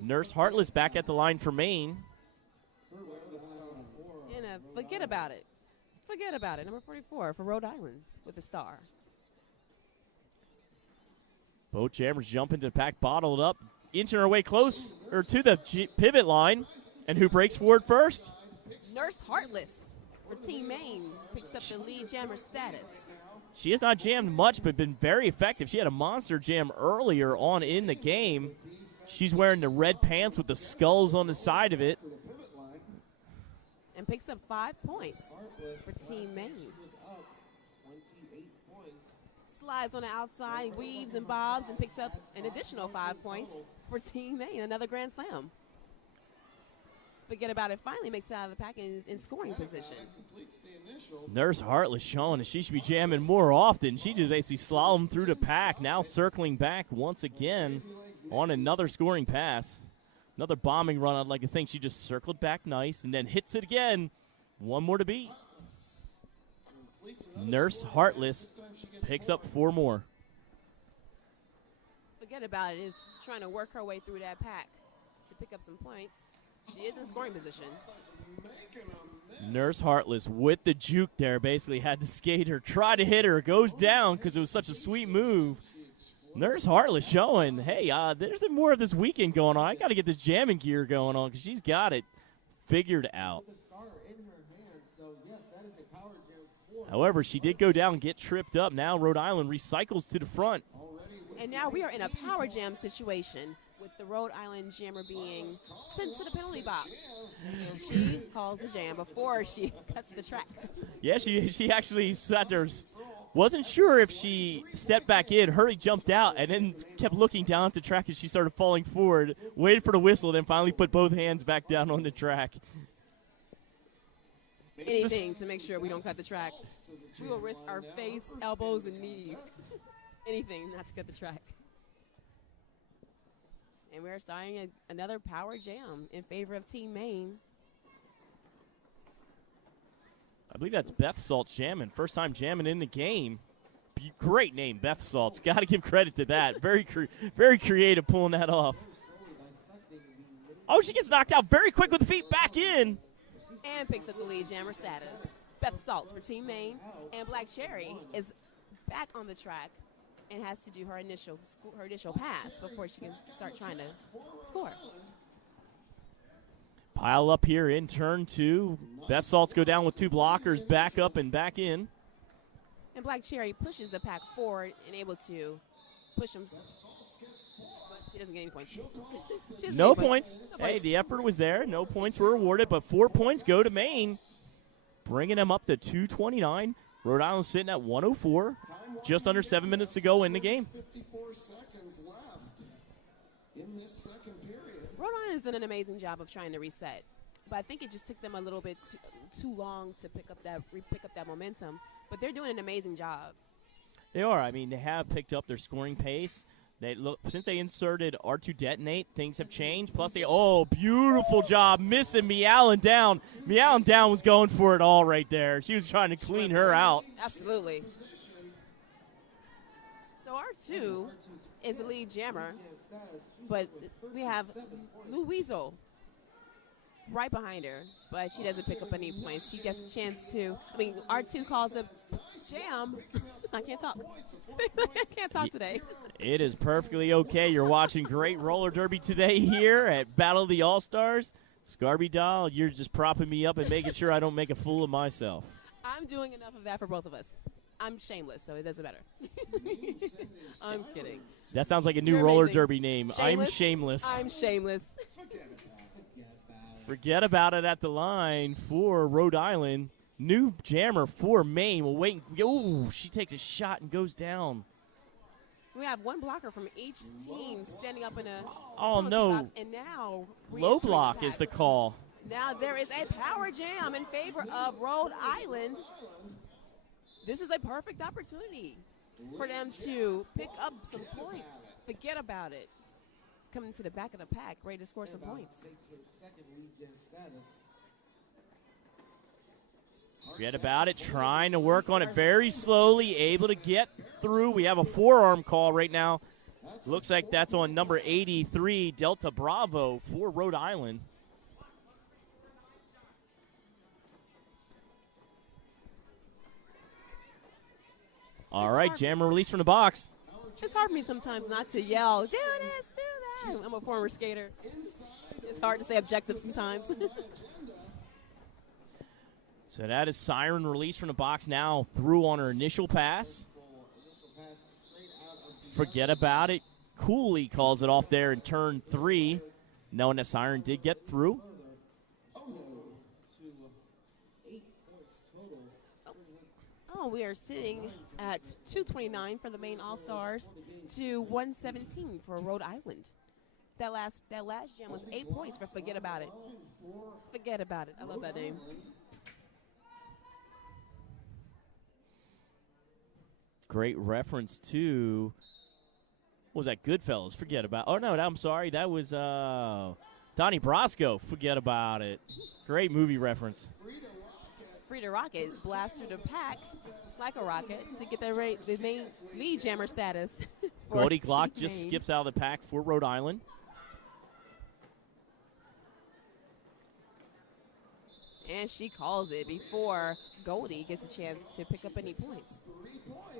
Nurse Heartless back at the line for Maine. And forget about it. Forget about it. Number 44 for Rhode Island with a star. Both jammers jump into the pack, bottled up, inching her way close or to the pivot line. And who breaks forward first? Nurse Heartless for Team Maine picks up the lead jammer status. She has not jammed much, but been very effective. She had a monster jam earlier on in the game. She's wearing the red pants with the skulls on the side of it. And picks up 5 points for Team Maine. Slides on the outside, weaves and bobs, and picks up an additional 5 points for Team Maine. Another grand slam. Forget about it. Finally makes it out of the pack and is in scoring position. Nurse Heartless showing that she should be jamming more often. She just basically slalomed through the pack, now circling back once again on another scoring pass. Another bombing run. I'd like to think she just circled back nice and then hits it again. One more to beat. Nurse Heartless picks up 4 more. Forget about it. Is trying to work her way through that pack to pick up some points. She is in scoring position. Nurse Heartless with the juke there basically had the skater try to hit her. Goes down because it was such a sweet move. Nurse Heartless showing, hey, there's more of this weekend going on. I got to get this jamming gear going on because she's got it figured out. However, she did go down and get tripped up. Now Rhode Island recycles to the front. And now we are in a power jam situation with the Rhode Island jammer being sent to the penalty box. And she calls the jam before she cuts the track. Yeah, she actually sat there Wasn't sure if she stepped back in, hurried, jumped out, and then kept looking down at the track as she started falling forward, waited for the whistle, then finally put both hands back down on the track. Anything to make sure we don't cut the track. We will risk our face, elbows, and knees. Anything not to cut the track. And we're starting another power jam in favor of Team Maine. I believe that's Beth Salt's jamming. First time jamming in the game. Great name, Beth Salt's. Got to give credit to that. Very creative pulling that off. Oh, she gets knocked out very quick with the feet back in. And picks up the lead jammer status. Beth Saltz for Team Maine. And Black Cherry is back on the track and has to do her initial pass before she can start trying to score. Pile up here in turn 2. Beth Saltz go down with 2 blockers, back up and back in. And Black Cherry pushes the pack forward and able to push him. But she doesn't get any points. No points. Hey, the effort was there. No points were awarded, but 4 points go to Maine, bringing them up to 229. Rhode Island sitting at 104. Just under 7 minutes to go in the game. 54 seconds left in this second period. Rhode Island has done an amazing job of trying to reset, but I think it just took them a little bit too long to pick up that momentum. But they're doing an amazing job. They are. I mean, they have picked up their scoring pace. They look since they inserted R2 detonate, things have changed. Plus, beautiful job missing Meowin down. Meowin down was going for it all right there. She was trying to clean her out. Absolutely. So R2 is the lead jammer, but we have Lou Weasel right behind her, but she doesn't pick up any points. She gets a chance to, R2 calls a jam. I can't talk. I can't talk today. It is perfectly okay. You're watching great roller derby today here at Battle of the All-Stars. Scarby Doll, you're just propping me up and making sure I don't make a fool of myself. I'm doing enough of that for both of us. I'm shameless, so it doesn't matter. I'm kidding. That sounds like a new You're roller amazing. derby name. Shameless? I'm shameless. I'm shameless. Forget about it at the line for Rhode Island. New jammer for Maine. We'll wait. Oh, she takes a shot and goes down. We have one blocker from each team standing up in a Oh, penalty no. box, and now Low block is the call. Now there is a power jam in favor of Rhode Island. This is a perfect opportunity for them to pick up some points. Forget about it. It's coming to the back of the pack, ready to score some points. Forget about it. Trying to work on it very slowly. Able to get through. We have a forearm call right now. Looks like that's on number 83, Delta Bravo for Rhode Island. All right, jammer release from the box. It's hard for me sometimes not to yell, do this, do that. I'm a former skater. It's hard to stay objective sometimes. So that is siren release from the box now through on her initial pass. Forget about it. Cooley calls it off there in turn 3, knowing that siren did get through. Oh, we are sitting at 229 for the Maine All-Stars to 117 for Rhode Island. That last jam was 8 points for Forget About It. Forget About It. I love that name. Great reference to, what was that, Goodfellas? Forget about. Oh, no, I'm sorry. That was Donnie Brasco. Forget about it. Great movie reference. Frida Rocket blasts through the pack like a rocket to get the main lead jammer status. Goldie Glock just skips out of the pack for Rhode Island. And she calls it before Goldie gets a chance to pick up any points.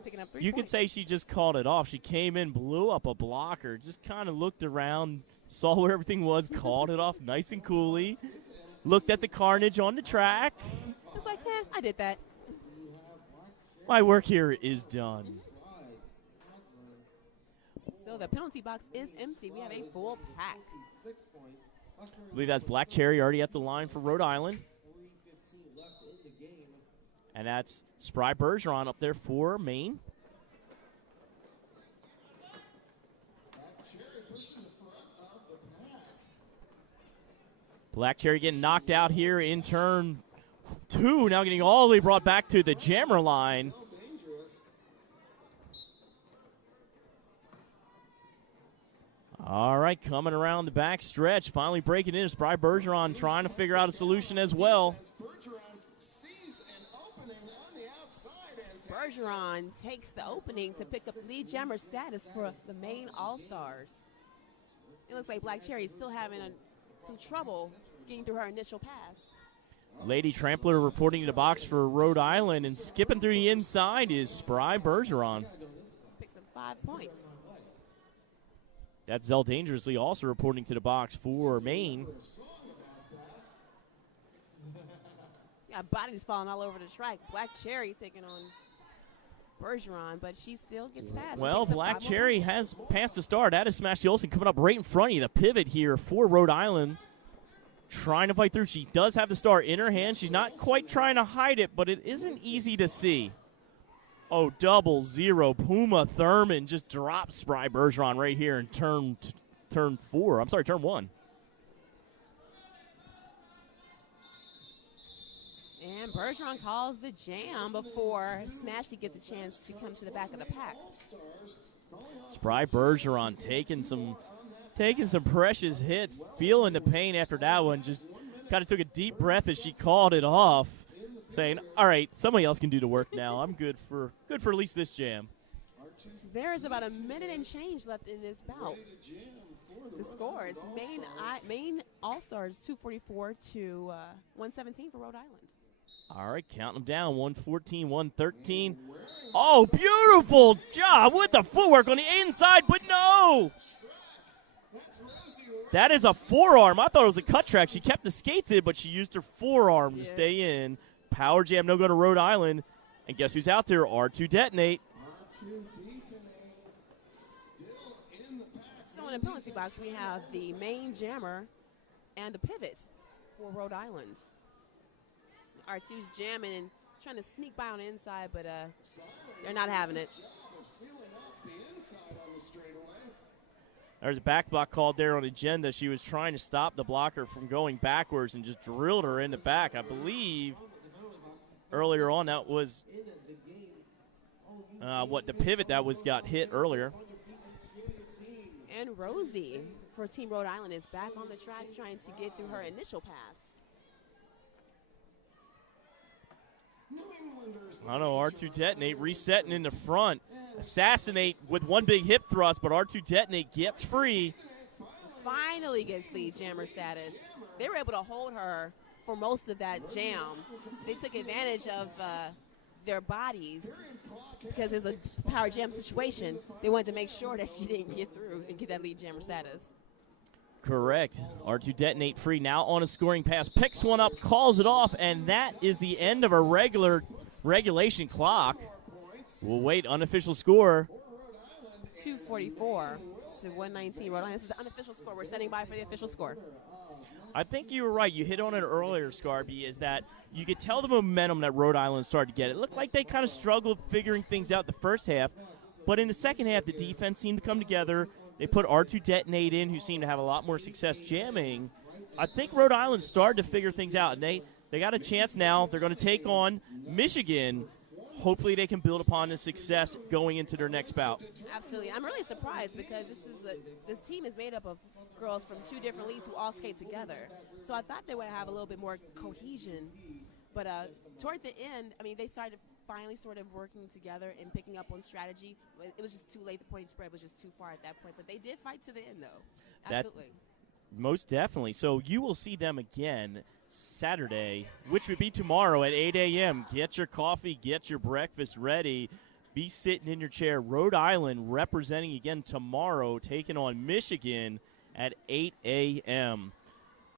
Picking up 3 You points. could say she just called it off. She came in, blew up a blocker, just kind of looked around, saw where everything was, called it off nice and coolly, looked at the carnage on the track. It's like, I did that. My work here is done. So the penalty box is empty. We have a full pack. I believe that's Black Cherry already at the line for Rhode Island. And that's Spry Bergeron up there for Maine. Black Cherry getting knocked out here in turn 2. Now getting all the way brought back to the jammer line. All right, coming around the back stretch, finally breaking in. Spry Bergeron trying to figure out a solution as well. Bergeron takes the opening to pick up lead jammer status for the Maine All-Stars. It looks like Black Cherry is still having some trouble getting through her initial pass. Lady Trampler reporting to the box for Rhode Island, and skipping through the inside is Spry Bergeron. Picks up 5 points. That's Zell Dangerously also reporting to the box for Maine. Yeah, bodies falling all over the track. Black Cherry taking on Bergeron, but she still gets past. Well, Black Cherry has passed the start. That is Smashy Olsen coming up right in front of you. The pivot here for Rhode Island, trying to fight through. She does have the start in her hand. She's not quite trying to hide it, but it isn't easy to see. Oh, 0-0. Puma Thurman just drops Spry Bergeron right here in turn 4. I'm sorry, turn 1. And Bergeron calls the jam before Smashy gets a chance to come to the back of the pack. Spry Bergeron taking some precious hits, feeling the pain after that one. Just kind of took a deep breath as she called it off, saying, all right, somebody else can do the work now. I'm good for at least this jam. There is about a minute and change left in this bout. The scores, Maine All-Stars 244 to 117 for Rhode Island. All right, counting them down, 114, 113. Oh, beautiful job with the footwork on the inside, but no. That is a forearm. I thought it was a cut track. She kept the skates in, but she used her forearm to stay in. Power jam, no go to Rhode Island. And guess who's out there? R2 Detonate. So in the penalty box, we have the main jammer and a pivot for Rhode Island. R2's jamming and trying to sneak by on the inside, but they're not having it. There's a back block called there on agenda. She was trying to stop the blocker from going backwards and just drilled her in the back. I believe earlier on that was the pivot that got hit earlier. And Rosie for Team Rhode Island is back on the track trying to get through her initial pass. I don't know, R2 Detonate resetting in the front. Assassinate with one big hip thrust, but R2 Detonate gets free. Finally gets lead jammer status. They were able to hold her for most of that jam. They took advantage of their bodies because there's a power jam situation. They wanted to make sure that she didn't get through and get that lead jammer status. Correct. R2 Detonate free now on a scoring pass. Picks one up, calls it off, and that is the end of a regulation clock. We'll wait. Unofficial score. 244 to 119. Rhode Island. This is the unofficial score. We're standing by for the official score. I think you were right. You hit on it earlier, Scarby, is that you could tell the momentum that Rhode Island started to get. It looked like they kind of struggled figuring things out the first half, but in the second half, the defense seemed to come together. They put R2 Detonate in, who seemed to have a lot more success jamming. I think Rhode Island started to figure things out, and they got a chance now. They're going to take on Michigan. Hopefully they can build upon this success going into their next bout. Absolutely. I'm really surprised because this team is made up of girls from two different leagues who all skate together. So I thought they would have a little bit more cohesion. But toward the end, I mean, they started finally sort of working together and picking up on strategy. It was just too late. The point spread was just too far at that point. But they did fight to the end, though. Absolutely. Most definitely. So you will see them again Saturday, which would be tomorrow at 8 a.m. Get your coffee, get your breakfast ready. Be sitting in your chair. Rhode Island representing again tomorrow, taking on Michigan at 8 a.m.